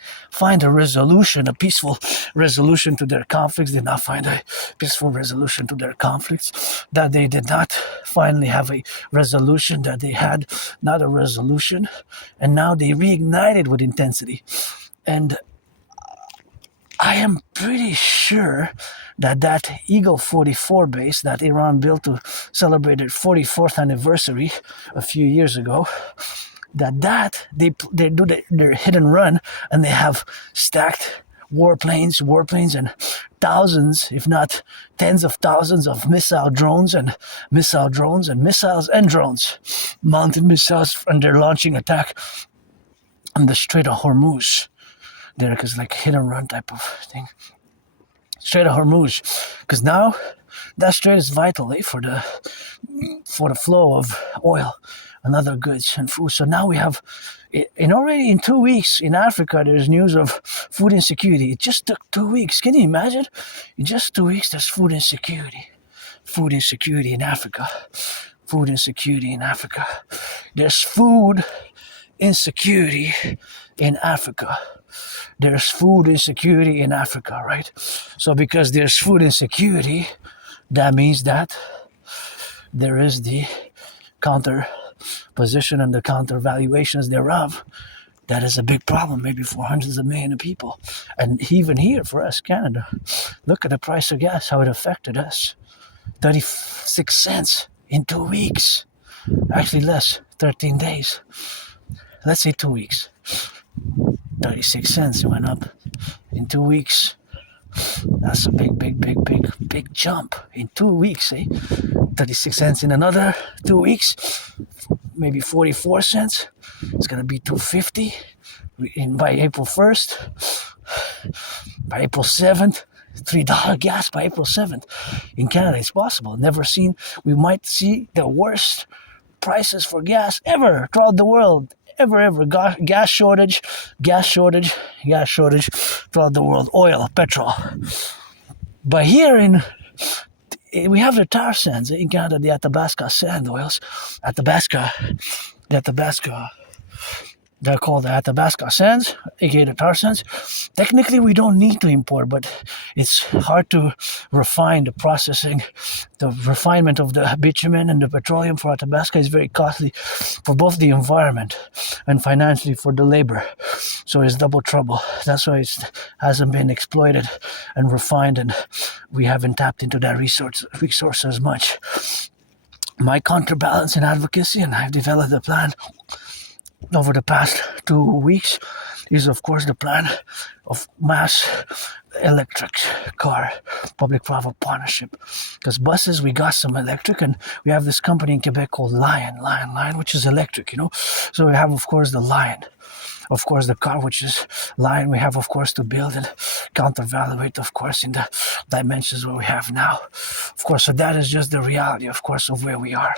a resolution, a peaceful resolution to their conflicts, did not find a peaceful resolution to their conflicts, that they did not finally have a resolution, that they had not a resolution, and now they reignited with intensity. And I am pretty sure that Eagle 44 base that Iran built to celebrate its 44th anniversary a few years ago, that they do their hit and run, and they have stacked warplanes, and thousands, if not tens of thousands of missile drones, missiles and drones, mounted missiles, and they're launching attack on the Strait of Hormuz. There, because like hit and run type of thing. Strait of Hormuz, because now that strait is vital for the flow of oil and other goods and food. So now we have, already in 2 weeks in Africa, there's news of food insecurity. It just took 2 weeks. Can you imagine? In just 2 weeks, there's food insecurity. Food insecurity in Africa. Food insecurity in Africa. There's food insecurity in Africa. There's food insecurity in Africa, right? So because there's food insecurity, that means that there is the counter position and the counter valuations thereof. That is a big problem, maybe for hundreds of millions of people. And even here for us, Canada, look at the price of gas, how it affected us. 36 cents in 2 weeks. Actually less, 13 days. Let's say 2 weeks. 36 cents went up in 2 weeks. That's a big jump in 2 weeks, 36 cents in another 2 weeks, maybe 44 cents. It's going to be 250 by April 1st. By April 7th, $3 gas by April 7th. In Canada, it's possible. Never seen. We might see the worst prices for gas ever throughout the world. Ever. Gas shortage throughout the world. Oil, petrol. But here we have the tar sands in Canada, the Athabasca sand oils. They're called the Athabasca sands, aka the tar sands. Technically, we don't need to import, but it's hard to refine the processing. The refinement of the bitumen and the petroleum for Athabasca is very costly for both the environment and financially for the labor. So it's double trouble. That's why it hasn't been exploited and refined, and we haven't tapped into that resource as much. My counterbalance in advocacy, and I've developed a plan over the past 2 weeks, is of course the plan of mass electric car public-private partnership. Because buses, we got some electric, and we have this company in Quebec called Lion, which is electric, So we have, of course, the Lion. Of course, the car, which is Lion, we have, of course, to build and countervaluate, of course, in the dimensions where we have now. Of course, so that is just the reality, of course, of where we are.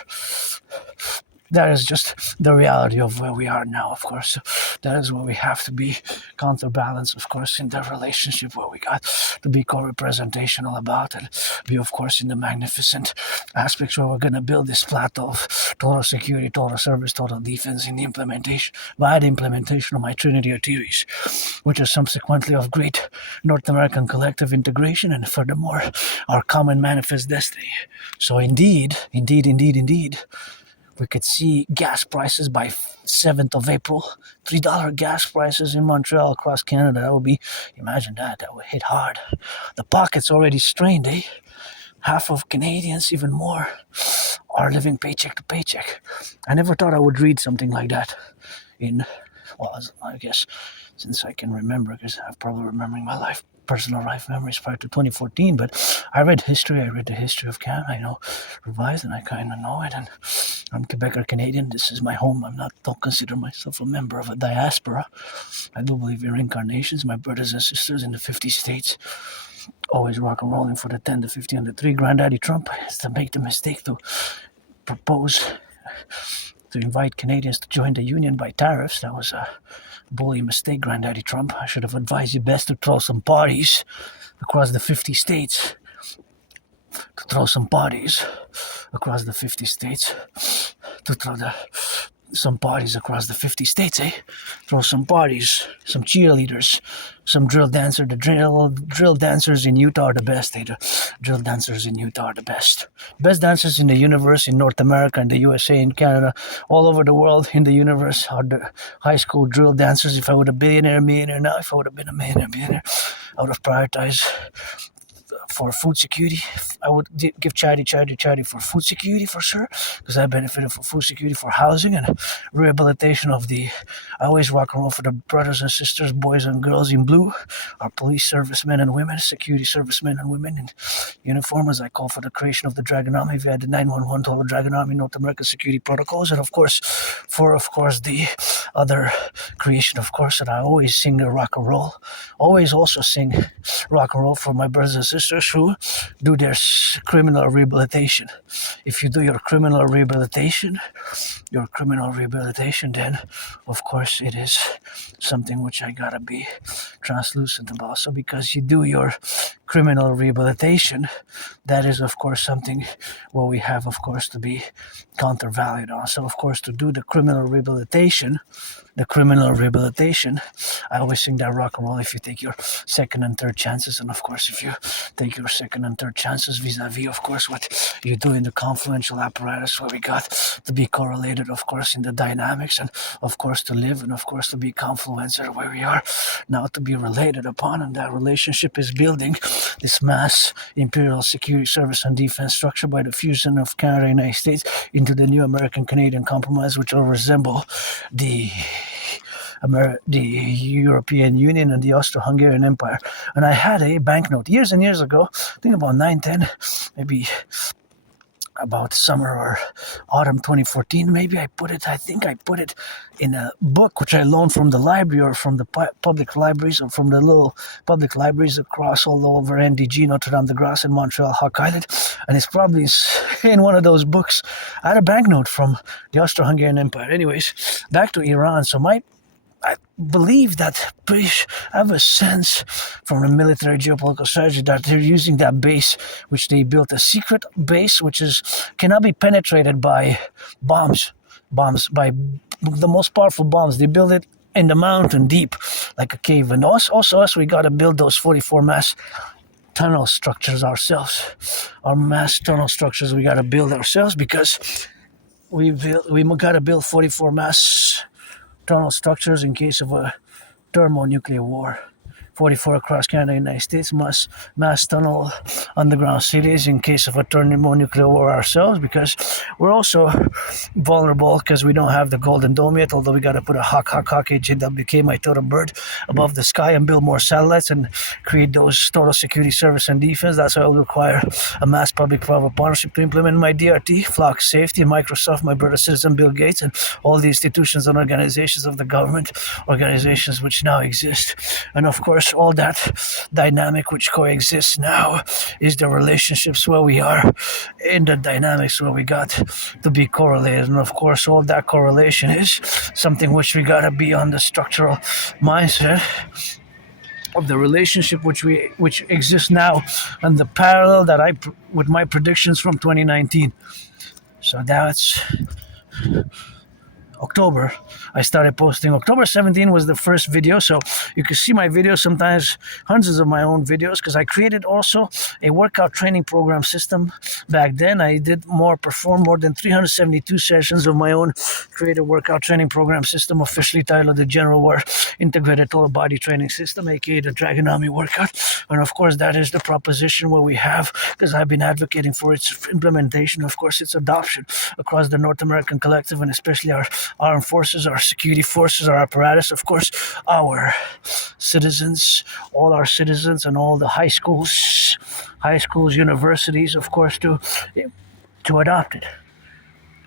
That is just the reality of where we are now, of course. That is where we have to be counterbalanced, of course, in the relationship where we got to be co-representational about, and be, of course, in the magnificent aspects where we're going to build this plateau of total security, total service, total defense in the implementation, via the implementation of my Trinity of theories, which is subsequently of great North American collective integration, and furthermore, our common manifest destiny. So indeed, we could see gas prices by 7th of April, $3 gas prices in Montreal across Canada. That would be, imagine that would hit hard. The pocket's already strained, eh? Half of Canadians, even more, are living paycheck to paycheck. I never thought I would read something like that I guess since I can remember, because I'm probably remembering my personal life memories prior to 2014, but I read the history of Canada, I know, revised, and I kind of know it, and I'm Quebec Canadian, this is my home, don't consider myself a member of a diaspora. I do believe in reincarnations, my brothers and sisters in the 50 states, always rock and rolling for the 10 to 50 and the 3. Granddaddy Trump is to make the mistake to invite Canadians to join the union by tariffs. That was a bully mistake, Granddaddy Trump. I should have advised you best to throw some parties across the 50 states. To throw some parties across the 50 states. To throw some parties across the 50 states, eh? Throw some parties, some cheerleaders, some drill dancers. The drill dancers in Utah are the best, eh? The drill dancers in Utah are the best. Best dancers in the universe, in North America, in the USA, in Canada, all over the world, in the universe, are the high school drill dancers. If I would have been a millionaire now, if I would have been a millionaire, I would have prioritized for food security. I would give charity for food security for sure, because I benefited from food security, for housing and rehabilitation of I always rock and roll for the brothers and sisters, boys and girls in blue, our police servicemen and women, security servicemen and women in uniform, as I call for the creation of the Dragon Army via the 911 to all the Dragon Army North American security protocols, and of course the other creation, of course, that I always sing the rock and roll, always also sing rock and roll for my brothers and sisters who do their criminal rehabilitation. If you do your criminal rehabilitation, then of course it is something which I gotta be translucent about. So because you do your criminal rehabilitation, that is of course something where we have of course to be countervalued on. So of course to do the criminal rehabilitation, I always sing that rock and roll. If you take your second and third chances, and of course if you take your second and third chances vis-a-vis of course what you do in the confluential apparatus, where we got to be correlated of course in the dynamics, and of course to live, and of course to be confluencer, where we are now to be related upon, and that relationship is building this mass imperial security service and defense structure by the fusion of Canada and United States into the new American-Canadian compromise, which will resemble the European Union and the Austro-Hungarian Empire. And I had a banknote years and years ago, I think about 9-10, maybe about summer or autumn 2014, maybe I think I put it in a book which I loaned from the library, or from the public libraries, or from the little public libraries across all over NDG, Notre Dame de Grace in Montreal, Hawk Island, and it's probably in one of those books. I had a banknote from the Austro-Hungarian Empire. Anyways, back to Iran. So I believe that British have a sense from the military geopolitical strategy that they're using that base, which they built, a secret base, which cannot be penetrated by bombs, by the most powerful bombs. They build it in the mountain deep, like a cave. And also we got to build those 44 mass tunnel structures ourselves. Our mass tunnel structures we got to build ourselves, because we got to build 44 mass tunnel structures in case of a thermonuclear war. 44 across Canada and United States, mass tunnel underground cities in case of a thermonuclear war ourselves, because we're also vulnerable because we don't have the Golden Dome yet, although we got to put a HWK, my totem bird, above the sky and build more satellites and create those total security service and defense. That's why it will require a mass public-private partnership to implement my DRT, Flock Safety, Microsoft, my brother citizen Bill Gates, and all the institutions and organizations of the government, organizations which now exist. And of course, all that dynamic which coexists now is the relationships where we are in the dynamics where we got to be correlated. And of course, all that correlation is something which we got to be on the structural mindset of the relationship which exists now, and the parallel that with my predictions from 2019. So that's October, I started posting. October 17 was the first video, so you can see my videos, sometimes hundreds of my own videos, because I created also a workout training program system. Back then, I did perform more than 372 sessions of my own created workout training program system, officially titled the General War Integrated Total Body Training System, aka the Dragonomy Workout. And of course, that is the proposition where we have, because I've been advocating for its implementation, of course, its adoption across the North American collective, and especially our armed forces, our security forces, our apparatus, of course, our citizens, all our citizens, and all the high schools, universities, of course, to adopt it.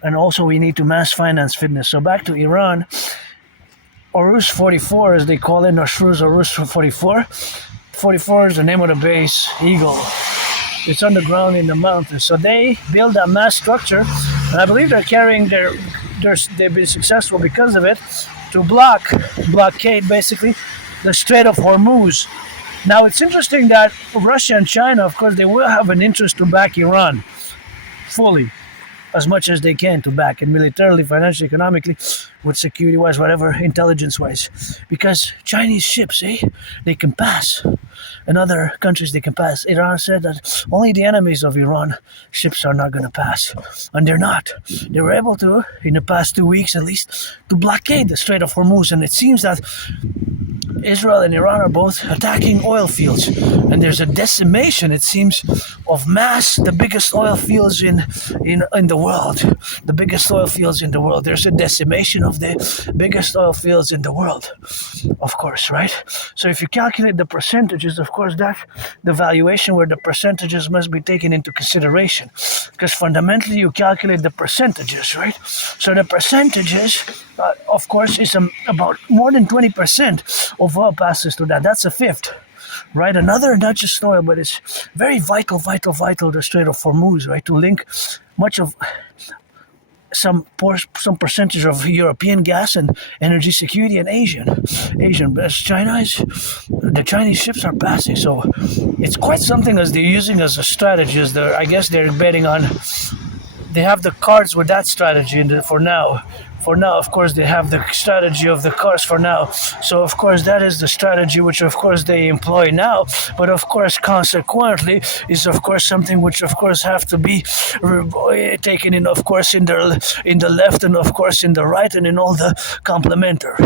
And also, we need to mass finance fitness. So back to Iran, Orus 44, as they call it, Nashruz Orus 44. 44 is the name of the base, Eagle. It's underground in the mountains. So they build a mass structure, and I believe they're carrying they've been successful because of it, to blockade basically the Strait of Hormuz. Now it's interesting that Russia and China, of course, they will have an interest to back Iran fully, as much as they can to back it militarily, financially, economically, with security-wise, whatever, intelligence-wise. Because Chinese ships, they can pass. In other countries, they can pass. Iran said that only the enemies of Iran ships are not going to pass. And they're not. They were able to, in the past 2 weeks at least, to blockade the Strait of Hormuz. And it seems that Israel and Iran are both attacking oil fields, and there's a decimation, it seems, of the biggest oil fields in the world. The biggest oil fields in the world. There's a decimation of the biggest oil fields in the world, of course, right? So if you calculate the percentages, of course, that the valuation where the percentages must be taken into consideration, because fundamentally you calculate the percentages, right? So the percentages, of course, is about more than 20% of oil passes through that. That's a fifth, right? Another, not just oil, but it's very vital, the Strait of Hormuz, right? To link much of some percentage of European gas and energy security and Asian. The Chinese ships are passing, so it's quite something as they're using as a strategy. I guess they're betting on. They have the cards with that strategy for now. For now, of course, they have the strategy of the cars for now. So, of course, that is the strategy which, of course, they employ now. But, of course, consequently, is, of course, something which, of course, have to be taken in, of course, in the left and, of course, in the right and in all the complementary.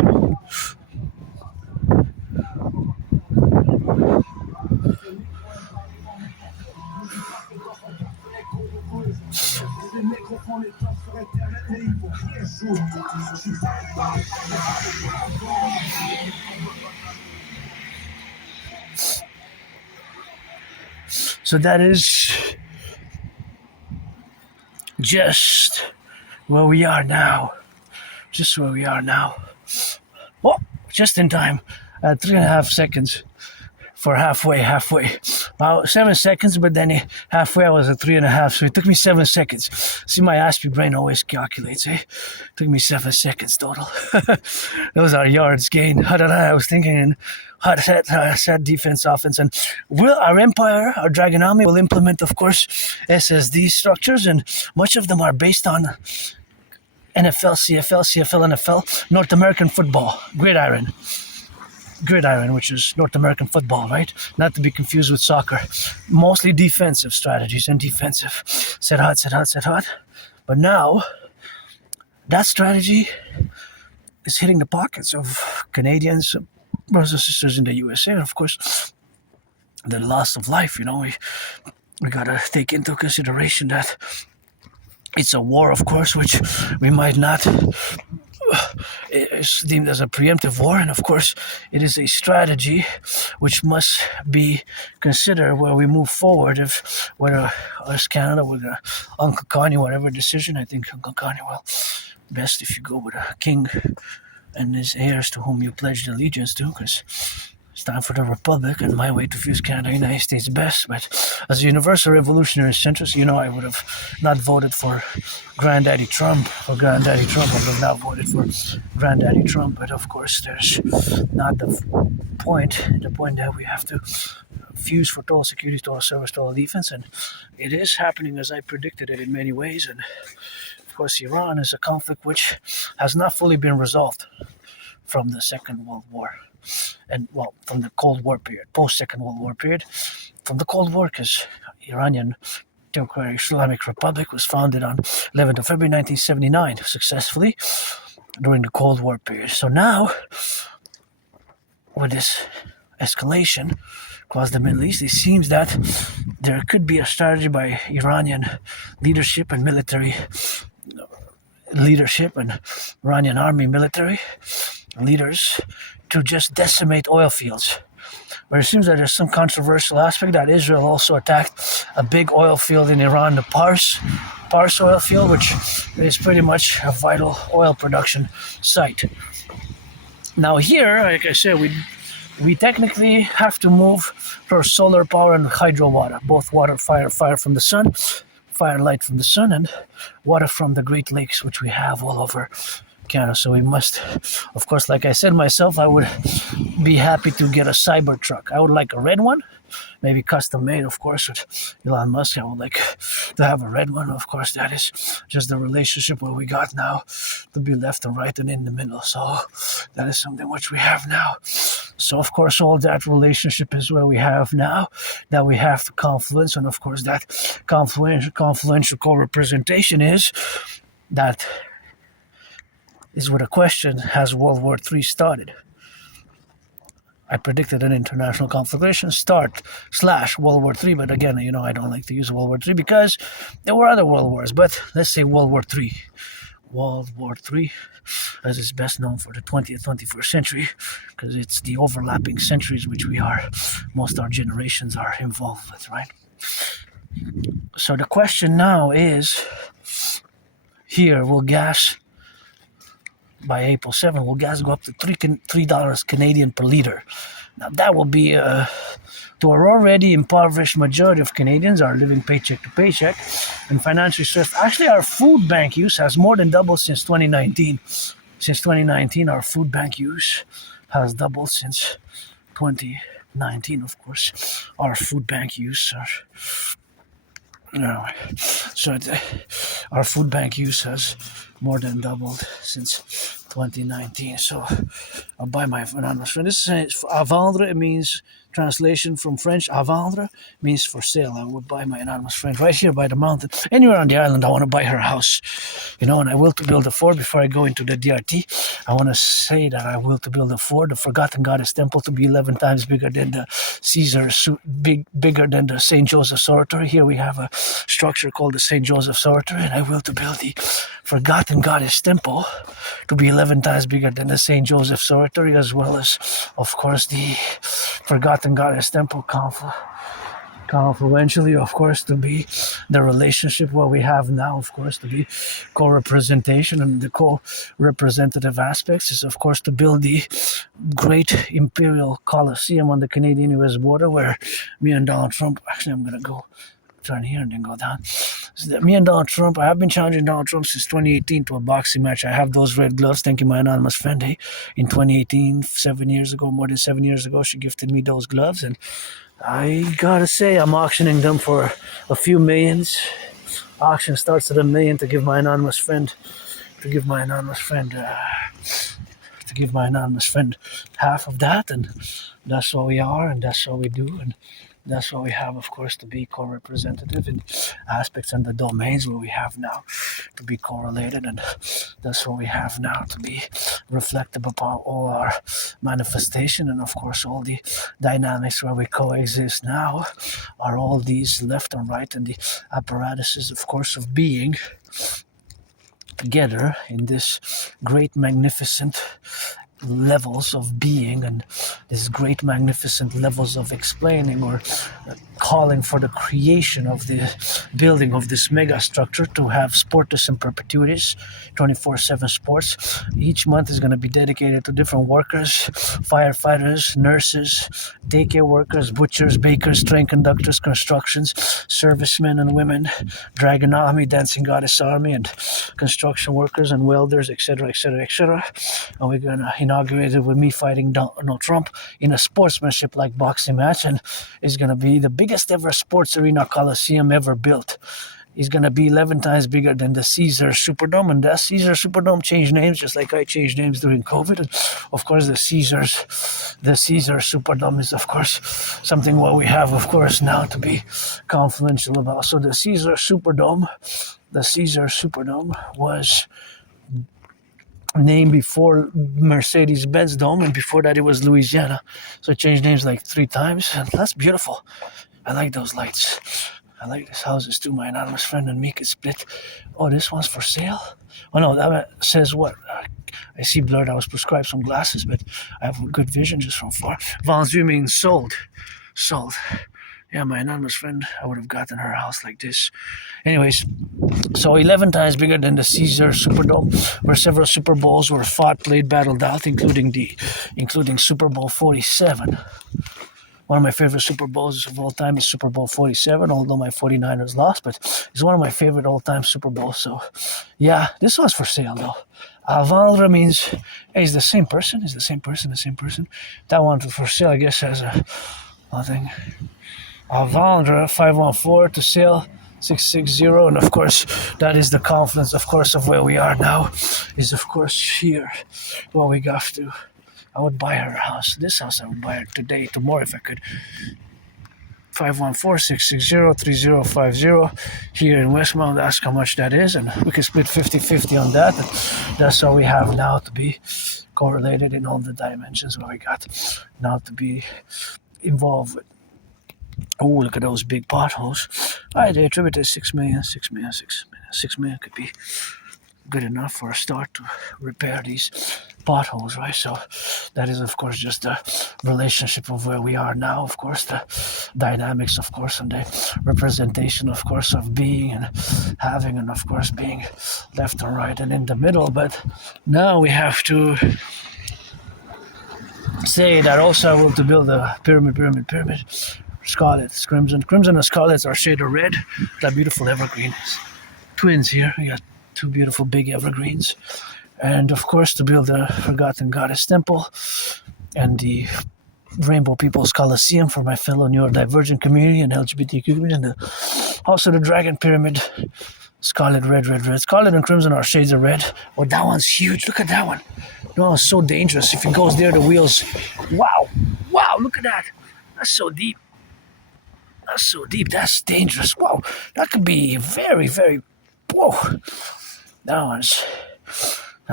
So that is just where we are now. Oh, just in time. 3.5 seconds for halfway. About 7 seconds, but then halfway I was at 3.5, so it took me 7 seconds. See, my Aspie brain always calculates, It took me 7 seconds total. Those are yards gained. I was thinking in set defense, offense, and our empire, our Dragonomy will implement, of course, SSD structures, and much of them are based on NFL, CFL, NFL, North American football, gridiron, which is North American football, right? Not to be confused with soccer. Mostly defensive strategies and defensive. Set hot. But now, that strategy is hitting the pockets of Canadians, brothers and sisters in the USA, and of course, the loss of life. We gotta take into consideration that it's a war, of course, which we might not. It's deemed as a preemptive war, and of course, it is a strategy which must be considered where we move forward. Whether us Canada, whether Uncle Connie, whatever decision, I think Uncle Connie, best if you go with a king and his heirs to whom you pledged allegiance to, because it's time for the Republic, and my way to fuse Canada, United States best. But as a universal revolutionary centrist, I would have not voted for Granddaddy Trump. I would have not voted for Granddaddy Trump. But of course, there's not the point that we have to fuse for total security, total service, total defense, and it is happening as I predicted it in many ways. And of course, Iran is a conflict which has not fully been resolved from the Second World War. And, well, from the Cold War period, post-Second World War period. From the Cold War, because Iranian Democratic Islamic Republic was founded on 11th of February 1979 successfully during the Cold War period. So now, with this escalation across the Middle East, it seems that there could be a strategy by Iranian leadership and military leadership and Iranian army military leaders to just decimate oil fields. But it seems that there's some controversial aspect that Israel also attacked a big oil field in Iran, the Pars oil field, which is pretty much a vital oil production site. Now here, like I said, we technically have to move for solar power and hydro water, both water, fire from the sun, firelight from the sun, and water from the Great Lakes, which we have all over Canada. So we must, of course, like I said myself, I would be happy to get a cyber truck. I would like a red one, maybe custom made, of course, with Elon Musk. I would like to have a red one. Of course, that is just the relationship where we got now to be left and right and in the middle. So that is something which we have now. So, of course, all that relationship is where we have now, that we have the confluence. And, of course, that confluential co-representation is with a question, has World War III started? I predicted an international conflagration / World War III, but again, I don't like to use World War III because there were other world wars, but let's say World War III. World War III, as is best known for the 20th, 21st century, because it's the overlapping centuries which most our generations are involved with, right? So the question now is, here, will gas, by April 7, will gas go up to $3 Canadian per liter? Now that will be, to our already impoverished majority of Canadians are living paycheck to paycheck and financially stressed. Actually, our food bank use has more than doubled since 2019. Since 2019, our food bank use has doubled since 2019, of course. Our food bank use our food bank use has more than doubled since 2019. So I'll buy my anonymous friend. This is à vendre. It means, translation from French, à vendre means for sale. I would buy my anonymous friend right here by the mountain. Anywhere on the island, I want to buy her house. And I will to build a fort. Before I go into the DRT, I want to say that I will to build a fort, the Forgotten Goddess Temple, to be 11 times bigger than the bigger than the St. Joseph's Oratory. Here we have a structure called the St. Joseph's Oratory, and I will to build the Forgotten Goddess Temple to be 11 times bigger than the St. Joseph's Oratory, as well as, of course, the Forgotten Goddess Temple confluentially, of course, to be the relationship what we have now, of course, to be co-representation, and the co-representative aspects is, of course, to build the great Imperial Coliseum on the Canadian-US border, where me and Donald Trump, actually I'm going to go turn here and then go down. So me and Donald Trump, I have been challenging Donald Trump since 2018 to a boxing match. I have those red gloves. Thank you, my anonymous friend. In 2018, more than 7 years ago, she gifted me those gloves, and I gotta say, I'm auctioning them for a few millions. Auction starts at $1 million to give my anonymous friend half of that, and that's what we are, and that's what we do, and that's what we have, of course, to be co-representative in aspects and the domains where we have now to be correlated, and that's what we have now to be reflective upon all our manifestation, and of course all the dynamics where we coexist now are all these left and right, and the apparatuses, of course, of being together in this great magnificent levels of being, and this great magnificent levels of explaining or calling for the creation of the building of this mega structure to have sportus and perpetuities, 24/7 sports. Each month is going to be dedicated to different workers, firefighters, nurses, daycare workers, butchers, bakers, train conductors, constructions, servicemen and women, dragon army, dancing goddess army, and construction workers and welders, etc., etc., etc. And we're going to inaugurate it with me fighting Donald Trump in a sportsmanship like boxing match, and it's going to be the biggest ever sports arena coliseum ever built is going to be 11 times bigger than the Caesar Superdome. And that Caesar Superdome changed names, just like I changed names during COVID. And of course, the Caesar Superdome is, of course, something what we have, of course, now to be confidential about. So the Caesar Superdome was named before Mercedes-Benz Dome, and before that it was Louisiana. So it changed names like 3 times, and that's beautiful. I like those lights. I like these houses too. My anonymous friend and me could split. Oh, this one's for sale? Oh no, that says what? I see blurred. I was prescribed some glasses, but I have good vision just from far. Vendu means sold. Sold. Yeah, my anonymous friend, I would have gotten her house like this. Anyways, so 11 times bigger than the Caesar Superdome, where several Super Bowls were fought, played, battled out, including Super Bowl 47. One of my favorite Super Bowls of all time is Super Bowl 47, although my 49ers lost, but it's one of my favorite all-time Super Bowls. So, yeah, this was for sale, though. Vendre means, hey, it's the same person. That one for sale, I guess, has a nothing. Vendre 514 to sale 660, and of course that is the confidence, of course, of where we are now, is of course here. Well, we got to. I would buy her house. This house I would buy it today, tomorrow if I could. 514-660-3050 here in Westmount. Ask how much that is, and we can split 50-50 on that. And that's all we have now to be correlated in all the dimensions where we got now to be involved with. Oh, look at those big potholes. Alright, they attributed 6 million. 6 million could be good enough for a start to repair these potholes, right? So that is, of course, just the relationship of where we are now, of course, the dynamics, of course, and the representation, of course, of being and having, and of course being left and right and in the middle. But now we have to say that also I want to build a pyramid. Scarlets, crimson and scarlets are shade of red. That beautiful evergreen. Twins here. We got 2 beautiful big evergreens. And of course to build the Forgotten Goddess Temple and the Rainbow People's Coliseum for my fellow neurodivergent community and LGBTQ community, and also the Dragon Pyramid. Scarlet, red. Scarlet and crimson are shades of red. Oh, that one's huge. Look at that one. No, it's so dangerous. If it goes there, the wheels. Wow, look at that. That's so deep. That's dangerous. Wow, that could be very, very. Whoa, that's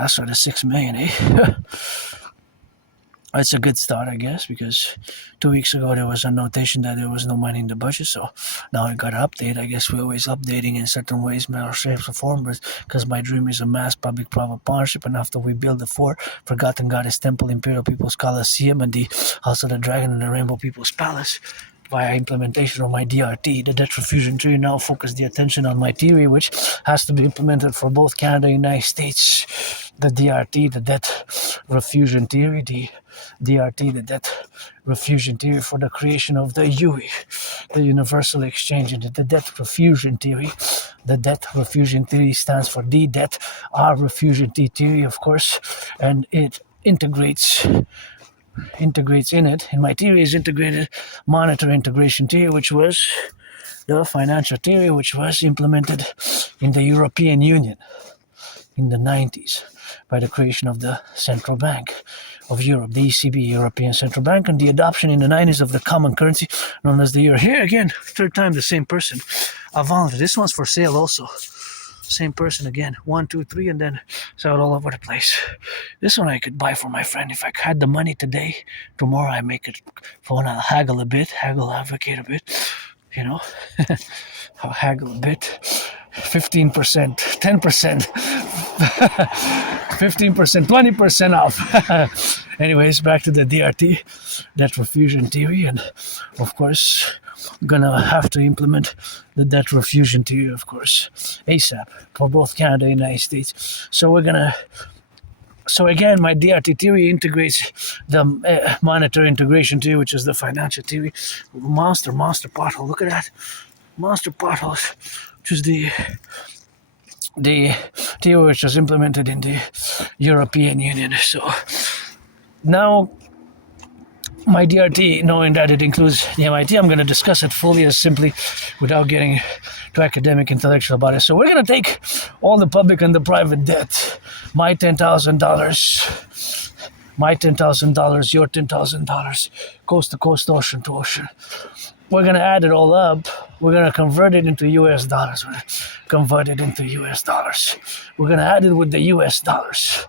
sort of 6 million, eh? It's a good start, I guess, because 2 weeks ago there was a notation that there was no money in the budget, so now I got to update. I guess we're always updating in certain ways, manner, shapes, or forms, because my dream is a mass public-private partnership, and after we build the 4 Forgotten Goddess Temple, Imperial People's Coliseum, and the House of the Dragon and the Rainbow People's Palace, via implementation of my DRT, the Debt Refusion Theory, now focus the attention on my theory, which has to be implemented for both Canada and the United States. The DRT, the Debt Refusion Theory, the DRT, the Debt Refusion Theory for the creation of the UE, the Universal Exchange, and the Debt Refusion Theory. The Debt Refusion Theory stands for the Debt, our Refusion Theory, of course, and it integrates in it. In my theory is integrated monetary integration theory, which was the financial theory, which was implemented in the European Union in the 90s by the creation of the Central Bank of Europe, the ECB, European Central Bank, and the adoption in the 90s of the common currency known as the euro. Here again, 3rd time the same person. Avant, this one's for sale also. Same person again. 1, 2, 3, and then it's out all over the place. This one I could buy for my friend if I had the money today. Tomorrow I make it for when I'll haggle advocate a bit, you know. I'll haggle a bit. 15%, 10%, 15%, 20% off. Anyways, back to the DRT, Debt Refusion Theory, and of course, I'm gonna have to implement the Debt Refusion Theory, of course, ASAP for both Canada and the United States. So again, my DRT theory integrates the monetary integration theory, which is the financial theory. Monster pothole. Look at that, monster potholes. Which is the theory which was implemented in the European Union. So now my DRT, knowing that it includes the MIT, I'm going to discuss it fully as simply without getting too academic, intellectual about it. So we're going to take all the public and the private debt, my $10,000, my $10,000, your $10,000, coast to coast, ocean to ocean. We're going to add it all up. We're going to convert it into US dollars. We're going to convert it into US dollars. We're going to add it with the US dollars.